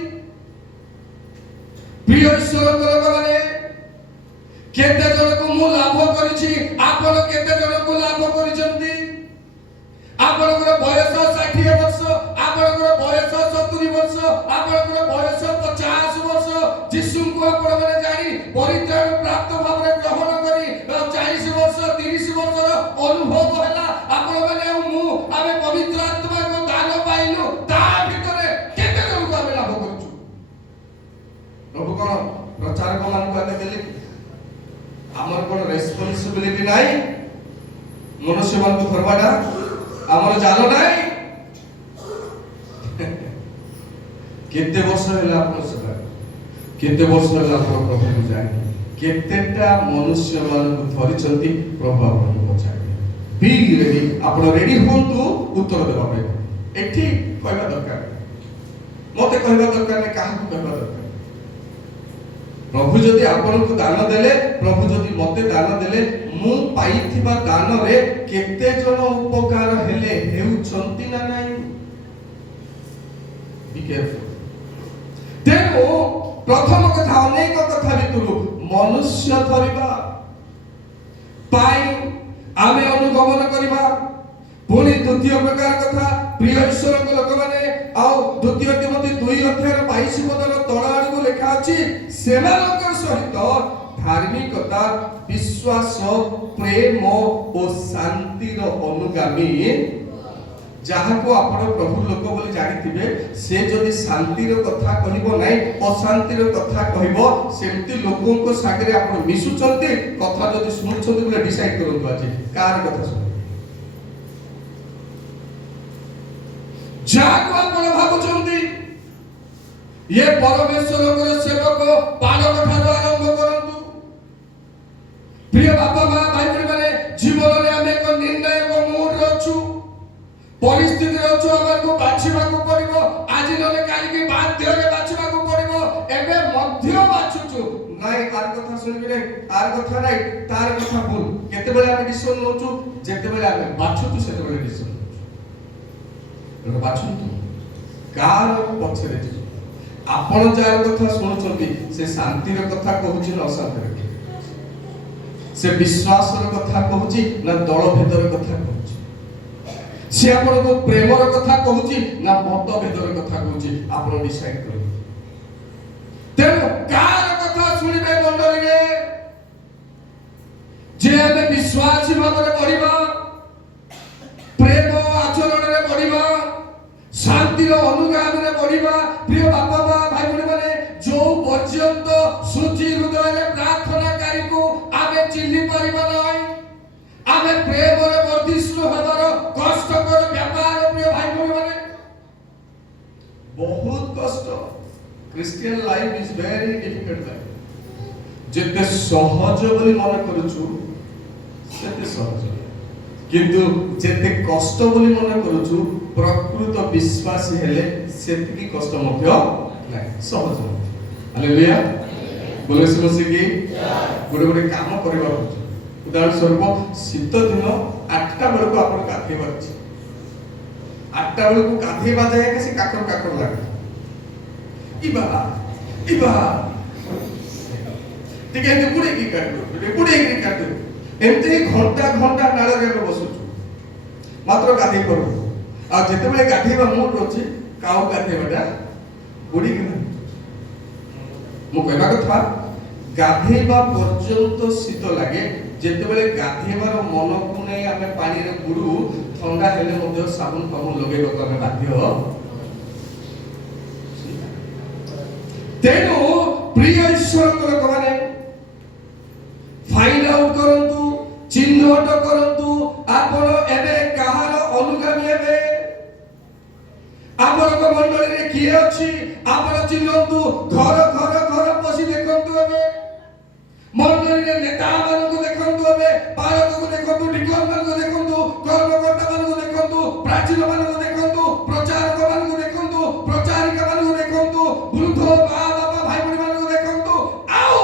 ପ୍ରିୟ ଈଶ୍ୱରଙ୍କ ଲୋକମାନେ, କେତେ ଜଣକୁ ମୁଁ ଲାଭ କରିଛି, ଆପଣ କେତେ ଜଣକୁ ଲାଭ କରିଛନ୍ତି? ଆପଣଙ୍କର ବୟସ 60 ବର୍ଷ, ଆପଣଙ୍କର ବୟସ 70 ବର୍ଷ, ଆପଣଙ୍କର ବୟସ 50 ବର୍ଷ, ଯୀଶୁଙ୍କୁ ଆପଣ ମାନେ ଜାଣି ପରିତ୍ରାଣ ପ୍ରାପ୍ତ ଭାବରେ ଗ୍ରହଣ କରି 40 ବର୍ଷ 30 ବର୍ଷର ଅନୁଭବ ହେଲା, ଆପଣ ମାନେ ଆଉ ମୁଁ ଆମେ ପବିତ୍ର ଆତ୍ମାକୁ ଦାନ ପାଇଲୁ, ତା ଭିତରେ କେତେ ଜଣକୁ ଆମେ ଲାଭ କରୁଛୁ? ପ୍ରଭୁ କଣ ପ୍ରଚାରକ ମାନଙ୍କୁ ଆମେ ଦେଲେ? ଆମର କଣ ରେସ୍ପନ୍ସିବିଲିଟି ନାହିଁ ମନୁଷ୍ୟମାନଙ୍କୁ ଧରବାଟା? ଆମର ଜାଲ ନାହିଁ? କେତେ ବର୍ଷ ହେଲା ଆପଣ ସେବା, କେତେ ବର୍ଷ ହେଲା ଆପଣ ପ୍ରଭୁକୁ ଜାଣି କେତେଟା ମନୁଷ୍ୟ ମାନଙ୍କୁ ଧରିଛନ୍ତି? ପ୍ରଭୁ ଆପଣଙ୍କୁ ପଚାରିବେ। ବି ରେଡି, ଆପଣ ରେଡି ହୁଅନ୍ତୁ ଉତ୍ତର ଦେବା ପାଇଁ। ଏଠି କହିବା ଦରକାର, ମତେ କହିବା ଦରକାର ନାହିଁ, କାହାକୁ କହିବା ଦରକାର। ପ୍ରଭୁ ଯଦି ଆପଣଙ୍କୁ ଦାନ ଦେଲେ, ପ୍ରଭୁ ଯଦି ମତେ ଦାନ ଦେଲେ, ମୁଁ ପାଇଥିବା ଦାନରେ କେତେ ଜଣ ଉପକାର ହେଲେ ହେଉଛନ୍ତି ନା ନାହିଁ? ବି କେୟାରଫୁଲ। ତେଣୁ ପ୍ରଥମ କଥା, ଅନେକ କଥା ଭିତରୁ ମନୁଷ୍ୟ ଧରିବା ପାଇଁ ଆମେ ଅନୁଗମନ କରିବା। ପୁଣି ଦ୍ୱିତୀୟ ପ୍ରକାର କଥା, ପ୍ରିୟ ଈଶ୍ୱରଙ୍କ ଲୋକମାନେ, ଆଉ 2 ତିମୋଥୀ 2:22 ତଳ ଆଡକୁ ଲେଖା ଅଛି, ସେମାନଙ୍କ ସହିତ ଧାର୍ମିକତା, ବିଶ୍ୱାସ, ପ୍ରେମ ଓ ଶାନ୍ତିର ଅନୁଗାମୀ। ଯାହାକୁ ଆପଣ ପ୍ରଭୁ ଲୋକ ବୋଲି ଜାଣିଥିବେ, ସେ ଯଦି ଶାନ୍ତିର କଥା କହିବ ନାହିଁ, ଅଶାନ୍ତିର କଥା କହିବ, ସେମିତି ଲୋକଙ୍କ ସାଙ୍ଗରେ ଆପଣ ମିଶୁଛନ୍ତି, କଥା ଯଦି ଶୁଣୁଛନ୍ତି ବୋଲେ ଡିସାଇଡ୍ କରନ୍ତୁ ଆଜି କାହାର କଥା ଶୁଣିବେ। ଯାହାକୁ ଆପଣ ଭାବୁଛନ୍ତି ଇଏ ପରମେଶ୍ୱରଙ୍କର ସେବକ, ପାଳକ ଠାରୁ ଆରମ୍ଭ କରନ୍ତୁ। ପ୍ରିୟ ବାପା ମା ଭାଇ ଭଉଣୀ ମାନେ, ଜୀବନରେ ଆମେ ଏକ ନିର୍ଣ୍ଣାୟକ ମୋଡରେ ଅଛୁ, ପରିସ୍ଥିତିରେ ଅଛୁ, ଆମକୁ ବାଛିବାକୁ ପଡିବ। ଆଜି ନହେଲେ କାଲିକି ବାଧ୍ୟରେ ବାଛିବାକୁ ପଡିବ। ଏବେ ମଧ୍ୟ ବାଛୁଛୁ, ନାଇଁ ଆର କଥା ଶୁଣିବି ନାହିଁ, ଆର କଥା ନାହିଁ, ତାର କଥା ଭୁଲ। କେତେବେଳେ ଆମେ ଡିସିସନ ନଉଛୁ? ଯେତେବେଳେ ଆମେ ବାଛୁଛୁ ସେତେବେଳେ ଡିସିସନ ନଉଛୁ। ବାଛନ୍ତୁ କାହାର ପଛରେ ଯିବ। ଆପଣ ଯାହାର କଥା ଶୁଣୁଛନ୍ତି ସେ ଶାନ୍ତିର କଥା କହୁଛି ନା ଅଶାନ୍ତିର କଥା? ସେ ବିଶ୍ୱାସର କଥା କହୁଛି ନା ଦଳଭେଦର କଥା କହୁଛି? ସେ ଆପଣଙ୍କୁ ପ୍ରେମର କଥା କହୁଛି ନା ମତଭେଦର କଥା କହୁଛି? ଆପଣ ଡିସାଇଡ୍ କରିବେ। ତେଣୁ କାହାର କଥା ଶୁଣିବେ ମଣ୍ଡଳୀରେ? ଯେ ଆମେ ବିଶ୍ୱାସୀ ଭାବରେ ବଢିବା, ପ୍ରେମ ଆଚରଣରେ ବଢିବା, ଶାନ୍ତିର ଅନୁଗାମୀରେ ବଢିବା। ପ୍ରିୟ ବାପା ମା ଭାଇ ଭଉଣୀ ମାନେ, ଯୋଉ ପର୍ଯ୍ୟନ୍ତ ଶୁଚି ହୃଦୟରେ ପ୍ରାର୍ଥନାକାରୀକୁ ଆମେ ଚିହ୍ନି ପାରିବା ନାହିଁ, ଆମେ ପ୍ରେମରେ ବର୍ଦ୍ଧିଷ୍ଣୁ ହେବାର କଷ୍ଟକର ବ୍ୟାପାର। ପ୍ରିୟ ଭାଇ ଭଉଣୀ ମାନେ, ବହୁତ କଷ୍ଟ। Christian life is very difficult life. ଯେତେ ସହଜ ବୋଲି ମନେ କରୁଛୁ ସେତେ ସହଜ, କିନ୍ତୁ ଯେତେ କଷ୍ଟ ବୋଲି ମନେ କରୁଛୁ, ପ୍ରକୃତ ବିଶ୍ୱାସୀ ହେଲେ ସେତିକି କଷ୍ଟ ମଧ୍ୟ ନାହିଁ, ସହଜ ମଧ୍ୟ। ହାଲେଲୁୟା, ବୋଲେ ସମସ୍ତେ ଗୋଟେ କାମ କରିବାକୁ ଅଛି। ଉଦାହରଣ ସ୍ୱରୂପ, ଶୀତ ଦିନ 8ଟା ବେଳକୁ ଆପଣ ଗାଧେଇବା ଅଛି। 8ଟା ବେଳକୁ ଗାଧେଇବା ଯାଏ ସେ କାକର ଲାଗେ। ଇବା ଟିକେ ଏମିତି ବୁଡ଼େଇକି କାଟିଦେବୁ, ବୁଡ଼େଇକି କାଟିଦେବୁ, ଏମିତି ଘଣ୍ଟା ଘଣ୍ଟା ନାଳରେ ଆମେ ବସୁଛୁ ମାତ୍ର ଗାଧେଇ ପାରୁଛୁ। ଆଉ ଯେତେବେଳେ ଗାଧେଇବା ମୁଡ୍ ଅଛି କାଉ ଗାଧେଇବାଟା ବୁଡ଼ିକି ନାହିଁ। ମୁଁ କହିବା କଥା ଗାଧେଇବା ପର୍ଯ୍ୟନ୍ତ ଶୀତ ଲାଗେ, ଯେତେବେଳେ ଗାଧେଇବାର ମନକୁ ନେଇ ଆମେ ପାଣିରେ ବୁଡୁ ଥଣ୍ଡା ହେଲେ ମଧ୍ୟ ସାବୁନ ଫାବୁନ ଲଗେଇବାକୁ ଆମେ ବାଧ୍ୟ। ତେଣୁ ପ୍ରିୟ ଈଶ୍ୱରଙ୍କ ଲୋକମାନେ ଫାଇଣ୍ଡ ଆଉଟ୍ କରନ୍ତୁ, ଚିହ୍ନଟ କରନ୍ତୁ ଆପଣ ଏବେ କାହାର ଅନୁଗାମୀ ହେବେ। ଆପଣଙ୍କ ମଣ୍ଡଳୀରେ କିଏ ଅଛି ଆପଣ ଚିହ୍ନନ୍ତୁ, ଘର ଘର ଘର ପଶି ଦେଖନ୍ତୁ। ଏବେ ମଣ୍ଡଳୀରେ ନେତା ମାନଙ୍କୁ ଦେଖନ୍ତୁ, ଏବେ ପାଳକକୁ ଦେଖନ୍ତୁ, ଡିକନ ମାନଙ୍କୁ ଦେଖନ୍ତୁ, କର୍ମକର୍ତ୍ତା ମାନଙ୍କୁ ଦେଖନ୍ତୁ, ପ୍ରାଚୀନ ମାନଙ୍କୁ ଦେଖନ୍ତୁ, ପ୍ରଚାରକ ମାନଙ୍କୁ ଦେଖନ୍ତୁ, ପ୍ରଚାରିକା ମାନଙ୍କୁ ଦେଖନ୍ତୁ, ବୃଦ୍ଧ ମା ବାପା ଭାଇ ଭଉଣୀ ମାନଙ୍କୁ ଦେଖନ୍ତୁ, ଆଉ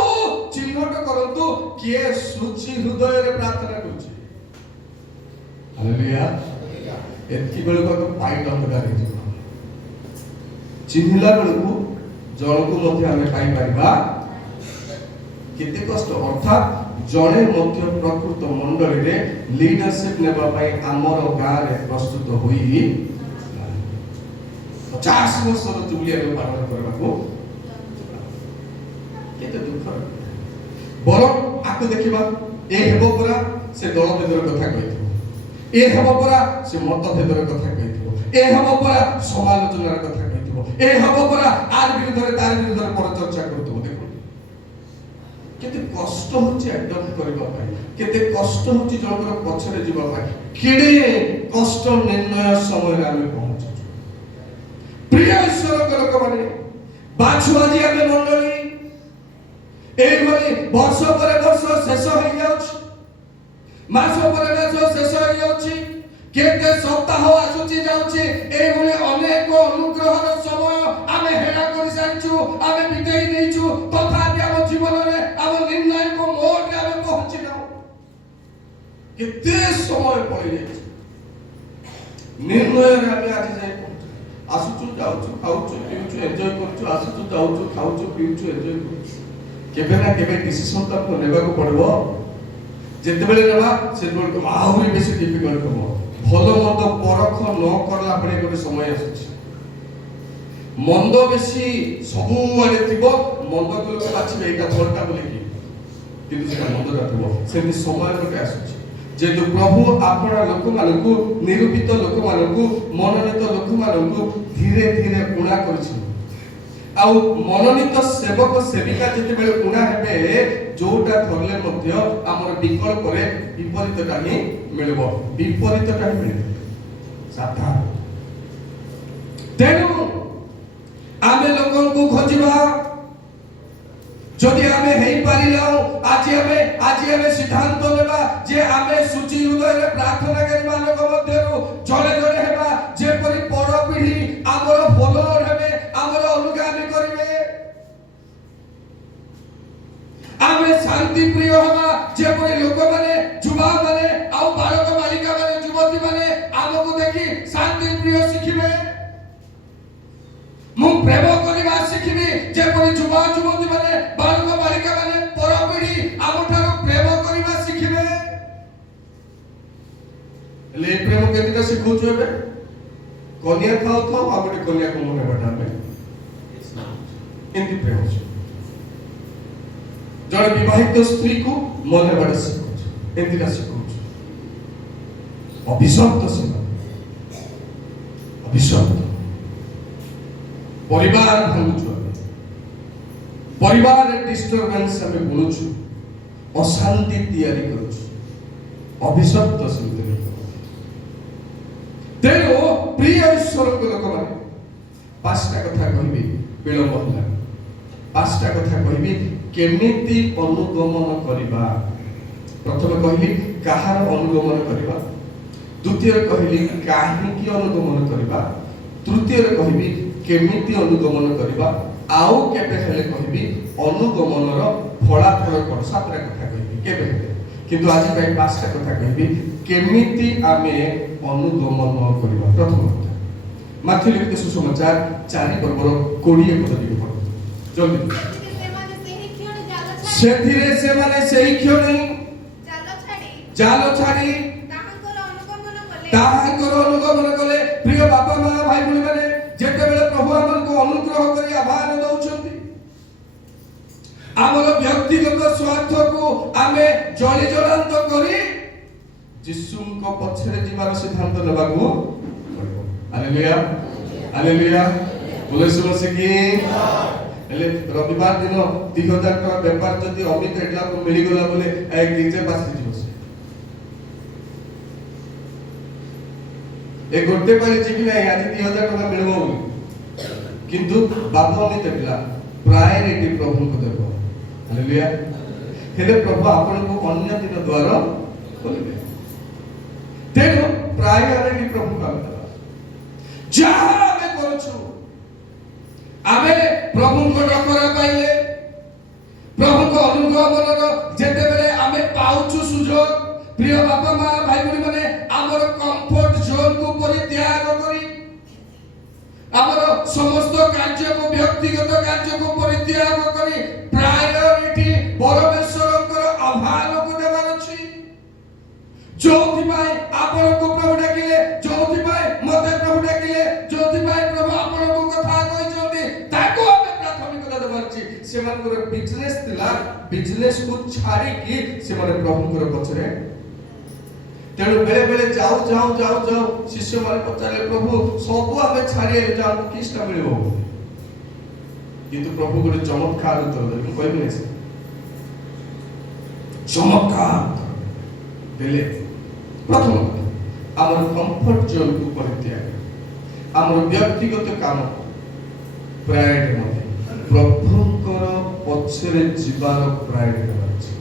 ଚିହ୍ନଟ କରନ୍ତୁ କିଏ ଶୁଚି ହୃଦୟରେ ପ୍ରାର୍ଥନା କରୁଛି। ହାଲେଲୁୟା। ଏତିକି ବେଳକୁ ଆମେ ପାଇଟ ଅନ୍ଧକାର ହେଇଯିବ। ଚିହ୍ନିଲା ବେଳକୁ ଜଣକୁ ମଧ୍ୟ ଆମେ ପାଇପାରିବା। କେତେ କଷ୍ଟ, ଅର୍ଥାତ୍ ଜଣେ ମଧ୍ୟ ପ୍ରକୃତ ମଣ୍ଡଳୀରେ ଲିଡରସିପ ନେବା ପାଇଁ ଆମର ଗାଁରେ ପ୍ରସ୍ତୁତ ହୋଇ 50 ବର୍ଷର ଜୁବଲି ଆମେ ପାଳନ କରିବାକୁ। କେତେ ଦୁଃଖ। ବରଂ ଆକୁ ଦେଖିବା, ଏ ହେବ ପରା ସେ ଦଳଭେଦର କଥା କହିଥିବ, ଏ ହେବ ପରା ସେ ମତଭେଦର କଥା କହିଥିବ, ଏ ହେବ ପରା ସମାଲୋଚନାର କଥା କହିଥିବ, ଏ ହେବ ପରା ଆର ବିରୁଦ୍ଧରେ ତାର ବିରୁଦ୍ଧରେ ପରଚର୍ଚ୍ଚା କରୁଥିବ। ଦେଖନ୍ତୁ କେତେ କଷ୍ଟ ହଉଛି ଆଡପ୍ଟ କରିବା ପାଇଁ, କେତେ କଷ୍ଟ ହଉଛି ଜଣଙ୍କର ପଛରେ ଯିବା ପାଇଁ, କେଡ଼େ କଷ୍ଟ ନିର୍ଣ୍ଣୟ ସମୟରେ ଆମେ ପହଞ୍ଚୁଛୁ। ପ୍ରିୟ ଈଶ୍ୱରଙ୍କ ଲୋକମାନେ, ବାଛୁ ଆଜି ଆମେ ମଣ୍ଡଳୀ ଏଇଭଳି ବର୍ଷ ପରେ ବର୍ଷ ଶେଷ ହେଇଯାଉଛି, ମାସ ପରେ ମାସ ଶେଷ ହେଇଯାଉଛି, କେତେ ସପ୍ତାହ ଆସୁଛି ଯାଉଛି, ଏଇଭଳି ଅନେକ ଅନୁଗ୍ରହର ସମୟ ଆମେ ହେଳା କରିସାରିଛୁ, ଆମେ ବିତେଇ ଦେଇଛୁ। ତଥାପି ଆମ ଜୀବନରେ ଆମ ନିର୍ଣ୍ଣାୟକ ମୋଡ଼ରେ ଆମେ ପହଞ୍ଚି ନାହୁଁ। କେତେ ସମୟ ପଳେଇଯାଇଛି, ନିର୍ଣ୍ଣୟରେ ଆମେ ଆଜି ଯାଇ ପହଞ୍ଚୁ। ଆସୁଛୁ, ଯାଉଛୁ, ଖାଉଛୁ, ପିଉଛୁ, ଏନ୍ଜୟ କରୁଛୁ, ଆସୁଛୁ, ଯାଉଛୁ, ଖାଉଛୁ, ପିଉଛୁ, ଏନ୍ଜୟ କରୁଛୁ। କେବେ ନା କେବେ ଡିସିସନ ତ ନେବାକୁ ପଡ଼ିବ। ଯେତେବେଳେ ନେବା ସେତେବେଳେ ଆହୁରି ବେଶୀ ଡିଫିକଲ୍ଟ ହେବ। ଭଲ ମନ୍ଦ ପରଖ ନ କଲା ଭଳି ଗୋଟେ ସମୟ ଆସୁଛି। ମନ୍ଦ ବେଶୀ ସବୁଆଡେ ଥିବ, ମନ୍ଦକୁ ଲୋକ ବାଛିବେ ଏଇଟା ଭଲଟା ବୋଲିକି, କିନ୍ତୁ ସେଟା ମନ୍ଦଟା ଥିବ। ସେମିତି ସମୟ ଗୋଟେ ଆସୁଛି ଯେହେତୁ ପ୍ରଭୁ ଆପଣା ଲୋକମାନଙ୍କୁ, ନିରୂପିତ ଲୋକମାନଙ୍କୁ, ମନୋନୀତ ଲୋକମାନଙ୍କୁ ଧୀରେ ଧୀରେ ଉଣା କରିଛନ୍ତି। ଆଉ ମନୋନୀତ ସେବକ ସେବିକା ଯେତେବେଳେ ଉଣା ହେବେ, ଯୋଉଟା ଧରିଲେ ମଧ୍ୟ ଆମର ବିକଳ୍ପରେ ବିପରୀତଟା ହିଁ ମିଳିବ, ବିପରୀତଟା ହିଁ ମିଳିବ ସାଧାରଣ। ତେଣୁ ଆମେ ଲୋକଙ୍କୁ ଖୋଜିବା। ଯଦି ଆମେ ହେଇପାରିଲା, ଆଜି ଆମେ ସିଦ୍ଧାନ୍ତ ନେବା ଯେ ଆମେ ଶୁଚି ହୃଦୟରେ ପ୍ରାର୍ଥନାକାରୀ ମାନଙ୍କ ମଧ୍ୟରୁ ଜଣେ ଜଣେ ହେବା, ଯେପରି ପର ପିଢ଼ି ଆମର ଫଲୋଅର ହେବେ, ଆମର ଅନୁଗାମୀ କରିବେ। ଆମେ ଶାନ୍ତି ପ୍ରିୟ ହେବା, ଯେପରି ଲୋକମାନେ, ଯୁବା ମାନେ ଆଉ ବାଳକ ବାଳିକା ମାନେ, ଯୁବତୀ ମାନେ ଆମକୁ ଦେଖି ଶାନ୍ତି ପ୍ରିୟ ଶିଖିବେ। ମୁଁ ପ୍ରେମ କରିବା ଶିଖିବି, ଯେପରି ଯୁବା ଯୁବତୀ ମାନେ, ବାଳକ ବାଳିକା ମାନେ, ପର ପିଢ଼ି ଆମଠାରୁ ପ୍ରେମ କରିବା ଶିଖିବେ। ହେଲେ ଏ ପ୍ରେମ କେତେଟା ଶିଖଉଛୁ? ଏବେ କନ୍ୟା ଥାଉ ଥାଉ ଆଉ ଗୋଟେ କନ୍ୟାକୁ ମନେ ବାଟା ଆମେ ଏମିତି ପ୍ରେମ। ଜଣେ ବିବାହିତ ସ୍ତ୍ରୀକୁ ମନେ ବାଟା ଶିଖଉଛୁ, ଏମିତିଟା ଶିଖଉଛୁ। ଅଭିଶପ୍ତ ସେବା, ଅଭିଶପ୍ତ ପରିବାର ଭାଙ୍ଗୁଛୁ, ଆମେ ପରିବାରରେ ଡିଷ୍ଟରବାନ୍ସ ଆମେ ବୁଣୁଛୁ, ଅଶାନ୍ତି ତିଆରି କରୁଛୁ, ଅଭିଶପ୍ତ ସେମିତି। ତେଣୁ ପ୍ରିୟ ଈଶ୍ୱରଙ୍କ ଲୋକମାନେ, 5ଟା କଥା କହିବି, ବିଳମ୍ବ ହେଲା। 5ଟା କଥା କହିବି କେମିତି ଅନୁଗମନ କରିବା। ପ୍ରଥମେ କହିଲି କାହାର ଅନୁଗମନ କରିବା, ଦ୍ୱିତୀୟରେ କହିଲି କାହିଁକି ଅନୁଗମନ କରିବା, ତୃତୀୟରେ କହିବି କେମିତି ଅନୁଗମନ କରିବା, ଆଉ କେବେ ହେଲେ କହିବି ଅନୁଗମନର ଫଳାଫଳ କ'ଣ। 7ଟା କଥା କହିବି କେବେ ହେଲେ, କିନ୍ତୁ ଆଜି ପାଇଁ 5ଟା କଥା କହିବି କେମିତି ଆମେ ଅନୁଗମନ କରିବା। ପ୍ରଥମ କଥା, ମାଥ୍ୟୁ ଲିଖିତ ସୁସମାଚାର 4 ପର୍ବର 20 ପଦ ଟିକେ ପଢ଼ନ୍ତୁ ଜଲ୍ଦି। ସେଥିରେ ସେମାନେ ସେଇ କ୍ଷଣି ଜାଲ ଛାଡ଼ି ତାହାଙ୍କର ଅନୁଗମନ କଲେ। ପ୍ରିୟ ବାପା ମା ଭାଇ ଭଉଣୀ ମାନେ, ଯେତେବେଳେ ପ୍ରଭୁ ଆମକୁ ଅନୁଗ୍ରହ କରି ଆହ୍ୱାନ ଦଉଛନ୍ତି, ଆମର ବ୍ୟକ୍ତିଗତ ସ୍ୱାର୍ଥକୁ ଆମେ ଜଳି ଜଳାନ୍ତ କରି ଯୀଶୁଙ୍କ ପଛରେ ଯିବାର ସିଦ୍ଧାନ୍ତ ନେବାକୁ ପଡ଼ିବ। ହାଲେଲୁୟା, ହାଲେଲୁୟା, ବୋଲେ ଶୁଭସିକି। ହେଲେ ରବିବାର ଦିନ 3000 ଟଙ୍କା ବେପାର ଯଦି ଅମିତ ଏట్లాକୁ ମିଳିଗଲା ବୋଲେ ଗିର୍ଜା ପାଶରେ ଯିବ ସେ। ଏ ଗୋଟେ ପାଳି ଯିବି ନାହିଁ, ଆଜି 3000 ଟଙ୍କା ମିଳିବ ବୋଲି, କିନ୍ତୁ ବାବା ଅମିତ ଏట్ଲା ପ୍ରାୟୋରିଟି ପ୍ରଭୁଙ୍କୁ ଦେବ। ହାଲେଲୁୟା। ହେଲେ ପ୍ରଭୁ ଆପଣଙ୍କୁ ଅନ୍ୟ ଦିନ ଦ୍ୱାର ଖୋଲିବେ, ତେଣୁ ପ୍ରାୟୋରିଟି ପ୍ରଭୁଙ୍କୁ ଆମେ ଦେବା। ଯାହା ଆମେ କରୁଛୁ, ଆମେ ପ୍ରଭୁଙ୍କ ଡକରା ପାଇଲେ, ପ୍ରଭୁଙ୍କ ଅନୁଗମନର ଯେତେବେଳେ ଆମେ ପାଉଛୁ ସୁଯୋଗ, ପ୍ରିୟ ବାପା ମା ଭାଇ ଭଉଣୀ ମାନେ, ଆମର କମ୍ଫର୍ଟ ଜୋନକୁ ପରିତ୍ୟାଗ କରି, ଆମର ସମସ୍ତ କାର୍ଯ୍ୟକୁ, ବ୍ୟକ୍ତିଗତ କାର୍ଯ୍ୟକୁ ପରିତ୍ୟାଗ କରି ପ୍ରାୟୋରିଟି ପରମେଶ୍ୱରଙ୍କର ଆହ୍ୱାନକୁ ଦେବାର ଅଛି। ଯୋଉଥିପାଇଁ ଆପଣଙ୍କୁ ପ୍ରଭୁ ଡାକିଲେ, ଯୋଉଥିପାଇଁ ମତେ ପ୍ରଭୁ ଡାକିଲେ, ଯୋଉଥିପାଇଁ ପ୍ରଭୁ ଆପଣଙ୍କୁ କଥା କହିଛନ୍ତି, ତାକୁ ଆମେ ପ୍ରାଥମିକତା ଦେବାର ଅଛି। ସେମାନଙ୍କର ବିଜନେସ ଥିଲା, ବିଜନେସକୁ ଛାଡ଼ିକି ସେମାନେ ପ୍ରଭୁଙ୍କର ପଛରେ। ତେଣୁ ବେଳେ ବେଳେ ଯାଉ ଶିଷ୍ୟମାନେ ପଚାରିଲେ, ପ୍ରଭୁ ସବୁ ଆମେ ଛାଡ଼ିଲେ ଯେ ଆମକୁ କିଛିଟା ମିଳିବ? କିନ୍ତୁ ପ୍ରଭୁ ଗୋଟେ ଚମତ୍କାର ଉତ୍ତର ଦେଲେ, ମୁଁ କହିବି ନାହିଁ, ଚମତ୍କାର ଦେଲେ। ପ୍ରଥମ ଆମର କମ୍ଫର୍ଟ ଜୋନକୁ ପରିତ୍ୟାଗ, ଆମର ବ୍ୟକ୍ତିଗତ କାମ ପ୍ରାୟୋରିଟି ନଥାଏ, ପ୍ରଭୁଙ୍କର ପଛରେ ଯିବାର ପ୍ରାୟୋରିଟି ଅଛି।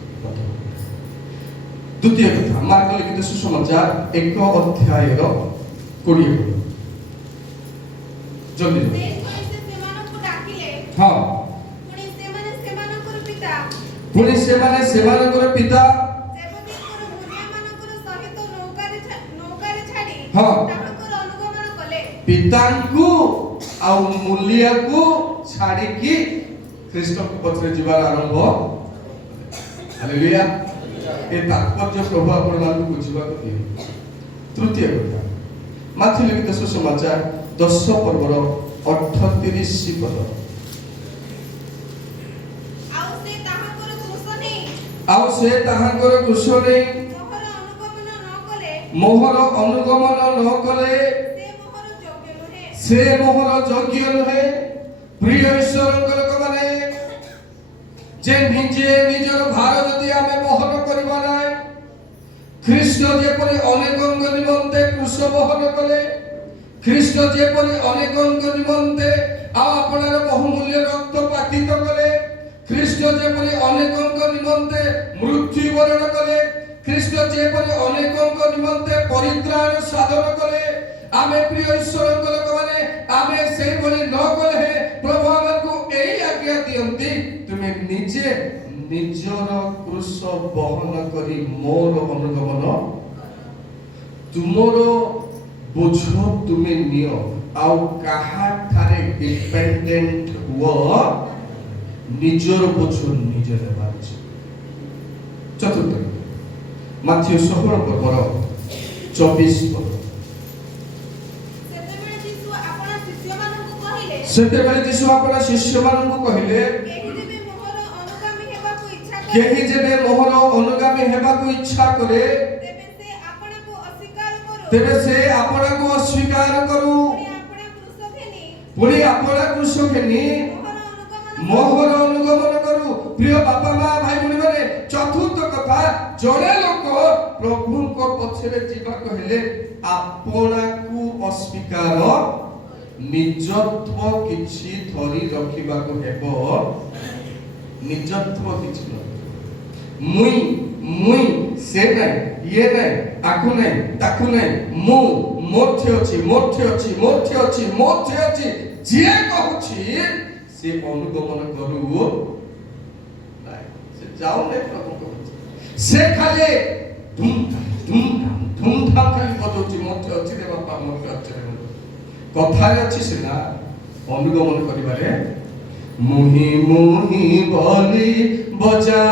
ଦ୍ୱିତୀୟ କଥା, ମାର୍କ ଲିଖିତ ସୁସମାଚାର 1 ଅଧ୍ୟାୟର 20 ପଦ। ଜଲ୍ଦି ହଁ, ପୁଣି ସେମାନେ ସେମାନଙ୍କର ପିତା ହଁ ପିତାଙ୍କୁ ଆଉ ମୂଲିଆକୁ ଛାଡ଼ିକି ଖ୍ରୀଷ୍ଟଙ୍କ ପଛରେ ଯିବାର ଆରମ୍ଭ। ହାଲେଲୁୟା। ଏ ତାତ୍ପର୍ଯ୍ୟ ପ୍ରଭୁ ଆପଣମାନଙ୍କୁ ବୁଝିବାକୁ ଦିଏ। ତୃତୀୟ କଥା, ମାଥ୍ୟୁ ଲିଖିତ ସୁସମାଚାର 10 ପର୍ବର 38 ପଦ। ଆଉ ସେ ତାହାଙ୍କର କୃଷ ନେଇ ମୋହର ଅନୁଗମନ ନ କଲେ ସେ ମୋହର ଯୋଗ୍ୟ ନୁହେଁ। ପ୍ରିୟ ଈଶ୍ୱରଙ୍କ ଲୋକମାନେ, ଯେ ନିଜେ ନିଜର ଭାର ଯଦି ଆମେ ବହନ କରିବା ନାହିଁ, ଖ୍ରୀଷ୍ଟ ଯେପରି ଅନେକଙ୍କ ନିମନ୍ତେ କୃଷ ବହନ କଲେ, ଖ୍ରୀଷ୍ଟ ଯେପରି ଅନେକଙ୍କ ନିମନ୍ତେ ଆଉ ଆପଣାର ବହୁମୂଲ୍ୟ ରକ୍ତ ପାତିତ କଲେ, ଖ୍ରୀଷ୍ଟ ଯେପରି ଅନେକଙ୍କ ନିମନ୍ତେ ମୃତ୍ୟୁବରଣ କଲେ, ଖ୍ରୀଷ୍ଟ ଯେପରି ଅନେକଙ୍କ ନିମନ୍ତେ ପରିତ୍ରାଣ ସାଧନ କଲେ, ଆମେ ପ୍ରିୟ ଈଶ୍ୱରଙ୍କ ଲୋକମାନେ ଆମେ ସେଇଭଳି ନ କଲେ ପ୍ରଭୁ ଆମକୁ ଏଇ ଆଜ୍ଞା ଦିଅନ୍ତି, ତୁମେ ନିଜେ ନିଜର କୃଷ ବହନ କରି ମୋର ଅନୁଗମନ, ତୁମର ବୋଝ ତୁମେ ନିଅ, ଆଉ କାହାଠାରେ ଡିପେଣ୍ଡେଣ୍ଟ ହୁଅ, ନିଜର ବୋଝ ନିଜେ ନେବାର ଅଛି। ଚତୁର୍ଥ, ମାଥ୍ୟୁ 16 ପର୍ବର 24 ପଦ। ସେତେବେଳେ ଯୀଶୁ ଆପଣା ଶିଷ୍ୟମାନଙ୍କୁ କହିଲେ, କେହି ଯେବେ ମୋହର ଅନୁଗାମୀ ହେବାକୁ ଇଚ୍ଛା କରେ, ତେବେ ସେ ଆପଣାକୁ ଅସ୍ୱୀକାର କରୁ, ପୁଣି ଆପଣା କୃଷ ଘେନି ମୋହର ଅନୁଗମନ କରୁ। ପ୍ରିୟ ବାପା ମା ଭାଇ ଭଉଣୀ ମାନେ, ଚତୁର୍ଥ କଥା, ଜଣେ ଲୋକ ପ୍ରଭୁଙ୍କ ପଛରେ ଯିବାକୁ ହେଲେ ଆପଣାକୁ ଅସ୍ୱୀକାର, ନିଜତ୍ୱ କିଛି ଧରି ରଖିବାକୁ ହେବ। ନିଜତ୍ୱ କିଛି ନ, ମୁଇଁ ସେ ନାହିଁ, ଇଏ ନାହିଁ, ଆକୁ ନାହିଁ, ତାକୁ ନାହିଁ, ମୁଁ ମୋଠେ ଅଛି, ଯିଏ କହୁଛି ସେ ଅନୁଗମନ କରୁ ନାହିଁ, ସେ ଯାଉନାହିଁ ପ୍ରଭୁଙ୍କ ପଛରେ, ସେ ଖାଲି ଧୁମଧାମ ଖାଲି ବଜଉଛି, ମୋଠେ ଅଛି ରେ ବାପା, ମୋଠେ ଅଛି ରେ। କଥାରେ ଅଛି ସିନା, ଅନୁଗମନ କରିବାରେ ମୁହିଁ ମୁହିଁ ବୋଲି बजा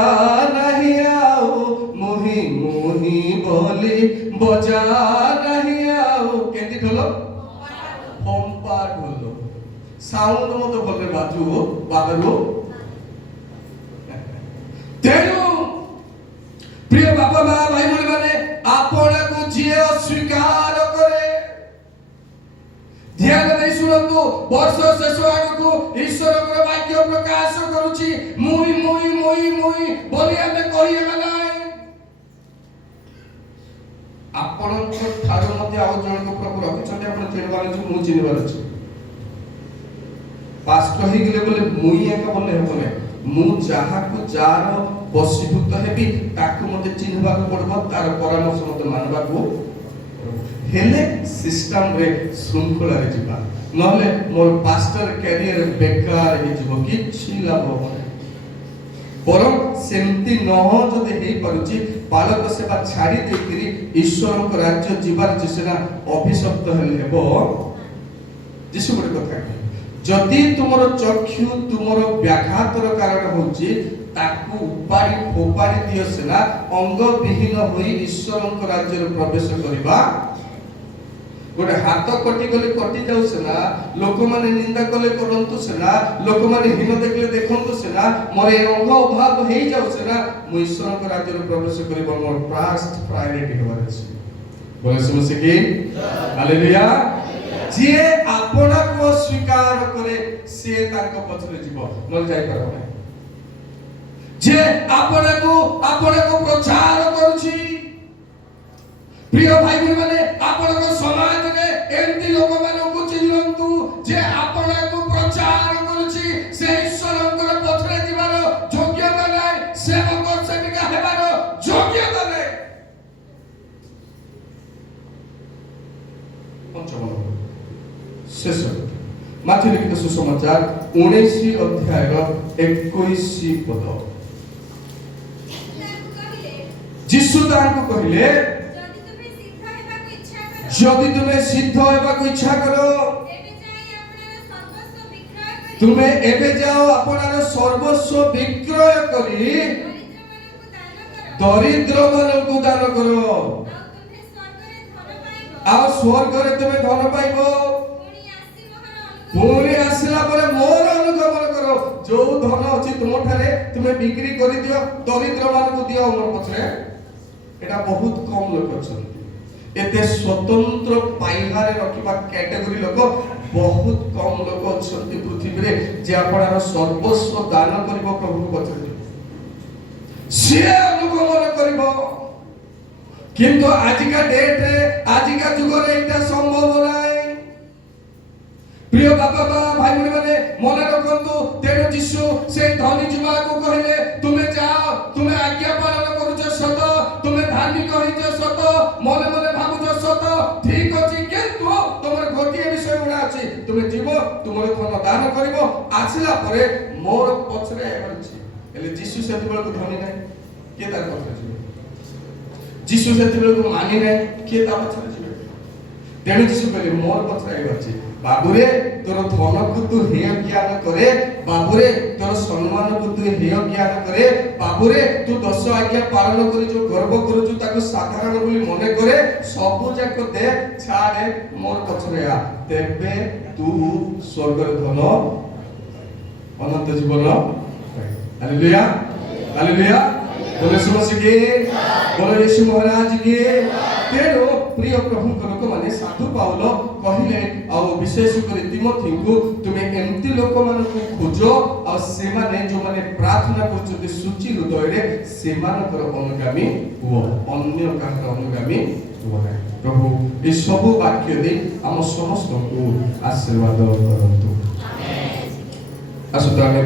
नहीं आओ मुही मुही बोली बजा नहीं आओ केंदी ढोल पंपा ढोल साउंड मत बोले बाजू बाबू तेणु प्रिय बापा माँ भाई भौणी माने आपण को जी अस्वीकार करे ध्यान दे सुनंतु वर्ष शेष आगको ईश्वर वाक्य प्रकाश करूची मुई मुई मुई मुई बोली हमें कहि नाही आपण को ठारो मते आउ जण को प्रभु रखिछते आपण चिनबार छु मु चिनबार छु पास्टर ही गेले बोले मुई एका बोले हेबो नै मु जाहा को जार बसीभूत हेबी ताकू मते चिन्हबा को पड़बो तार परामर्श मते मानबा को हेले सिस्टम रे श्रृंखला रे जिबा नहले मोर पास्टर कैरियर बेकार हे जिवो किछि लाभ हो बरम सेमति न हो जदि हे परुची बालक सेवा छाड़ी देकरी ईश्वर को राज्य जीवार जेसेना अभिशप्त हेबो जिसु गोटे कथा जदि तुमर चक्षु तुमर व्याघातर कारण होची ताकू उपाड़ी फोपाड़ी दियो सेना अंग विहीन होई ईश्वर को राज्य रे प्रवेश करबा गोटे हाथ कटी गले कटी जाऊ सेना लोक माने निंदा कले करंतु सेना लोक माने हीन देखले देखंतु सेना मोरे अंग अभाव हे जाऊ सेना मु ईश्वर को राज्य रे प्रवेश करबा मोर फर्स्ट प्रायोरिटी होबार अछि बोले समझे कि हालेलुया जे आपना को स्वीकार करे से ताको पछरे जीव न जाई पारो नै जे आपना को प्रचार करूची प्रिय भाई बहन माने आपण को समाज रे एंती लोक माने को चिन्हंतु जे आपण को प्रचार करूची से ईश्वर को पथरे दिबार योग्यता नै सेवक सेविका हेबार योग्यता नै पंचम शेष माथि लिखित सुसमाचार 19 अध्याय 21 पद जिसु तांको कहिले जदि तुम्हें सिद्ध होबा को इच्छा करो तुम्हें एबे जाओ अपनार सर्वस्व विक्रय करी दरिद्र मानकु दान करो आ स्वर्ग रे तुम्हें धन पाइबो पुणी आसिला परे मोर अनुगमन करो जो धन अछि तुम ठारे तुम्हें बिक्री करि दियो दरिद्र मानकु दियो मोर पछरे एटा बहुत कम लोक अछन एते स्वतंत्र पाइहारे रखिबा कैटेगरी लोक बहुत कम लोक अछन पृथ्वी रे जे आपनार सर्वस्व दान करिवो प्रभु पछरे से अनुगमन करिवो किंतु आजिका डेट रे आजिका जुग रे एटा संभव नाही प्रिय बाबा भाई भौणी माने मने रखंतु तेणु यीशु से धनी जुवा को कहले तुमे जाओ तुमे आज्ञा पालन करूछ सत तुमे धार्मिक होइछ सत मने मने भाबुछ सत ठीक अछि किंतु तमर गोटिए विषय गुडा अछि तुमे जीव तुमर धन दान करिवो आसिला परे मोर पछरे आइबछि एले यीशु सेति बेल को धनी नै के तार पछरे जिवे यीशु सेति बेल को मानि नै के ता पछरे जिवे तेणु यीशु कहले मोर पछरे आइबछि बाबुरे तोर धन को तू हेय ज्ञान करे बाबुरे तोर सम्मान को तू हेय ज्ञान करे बाबुरे तू 10 आज्ञा पालन करी जो गर्व करू जो ताको साधारण बोली मने करे सब जाक दे छाड़े मोर पछरे आ तेबे तू स्वर्ग रे धन अनंत जीवन हालेलुया हालेलुया बोले समझ के बोले यीशु महाराज के तेरो प्रिय प्रभु लोक माने साधु पाउल कहिले आ विशेष कर तिमोथी को तुमे एंती लोक मान को खोजो आ से माने जो माने प्रार्थना करछते सुचि हृदय रे से मानकर अनुगामी हो अन्य काहर अनुगामी हो नै प्रभु ए सब वाक्य दे हम समस्त को आशीर्वाद करंतु आमेन।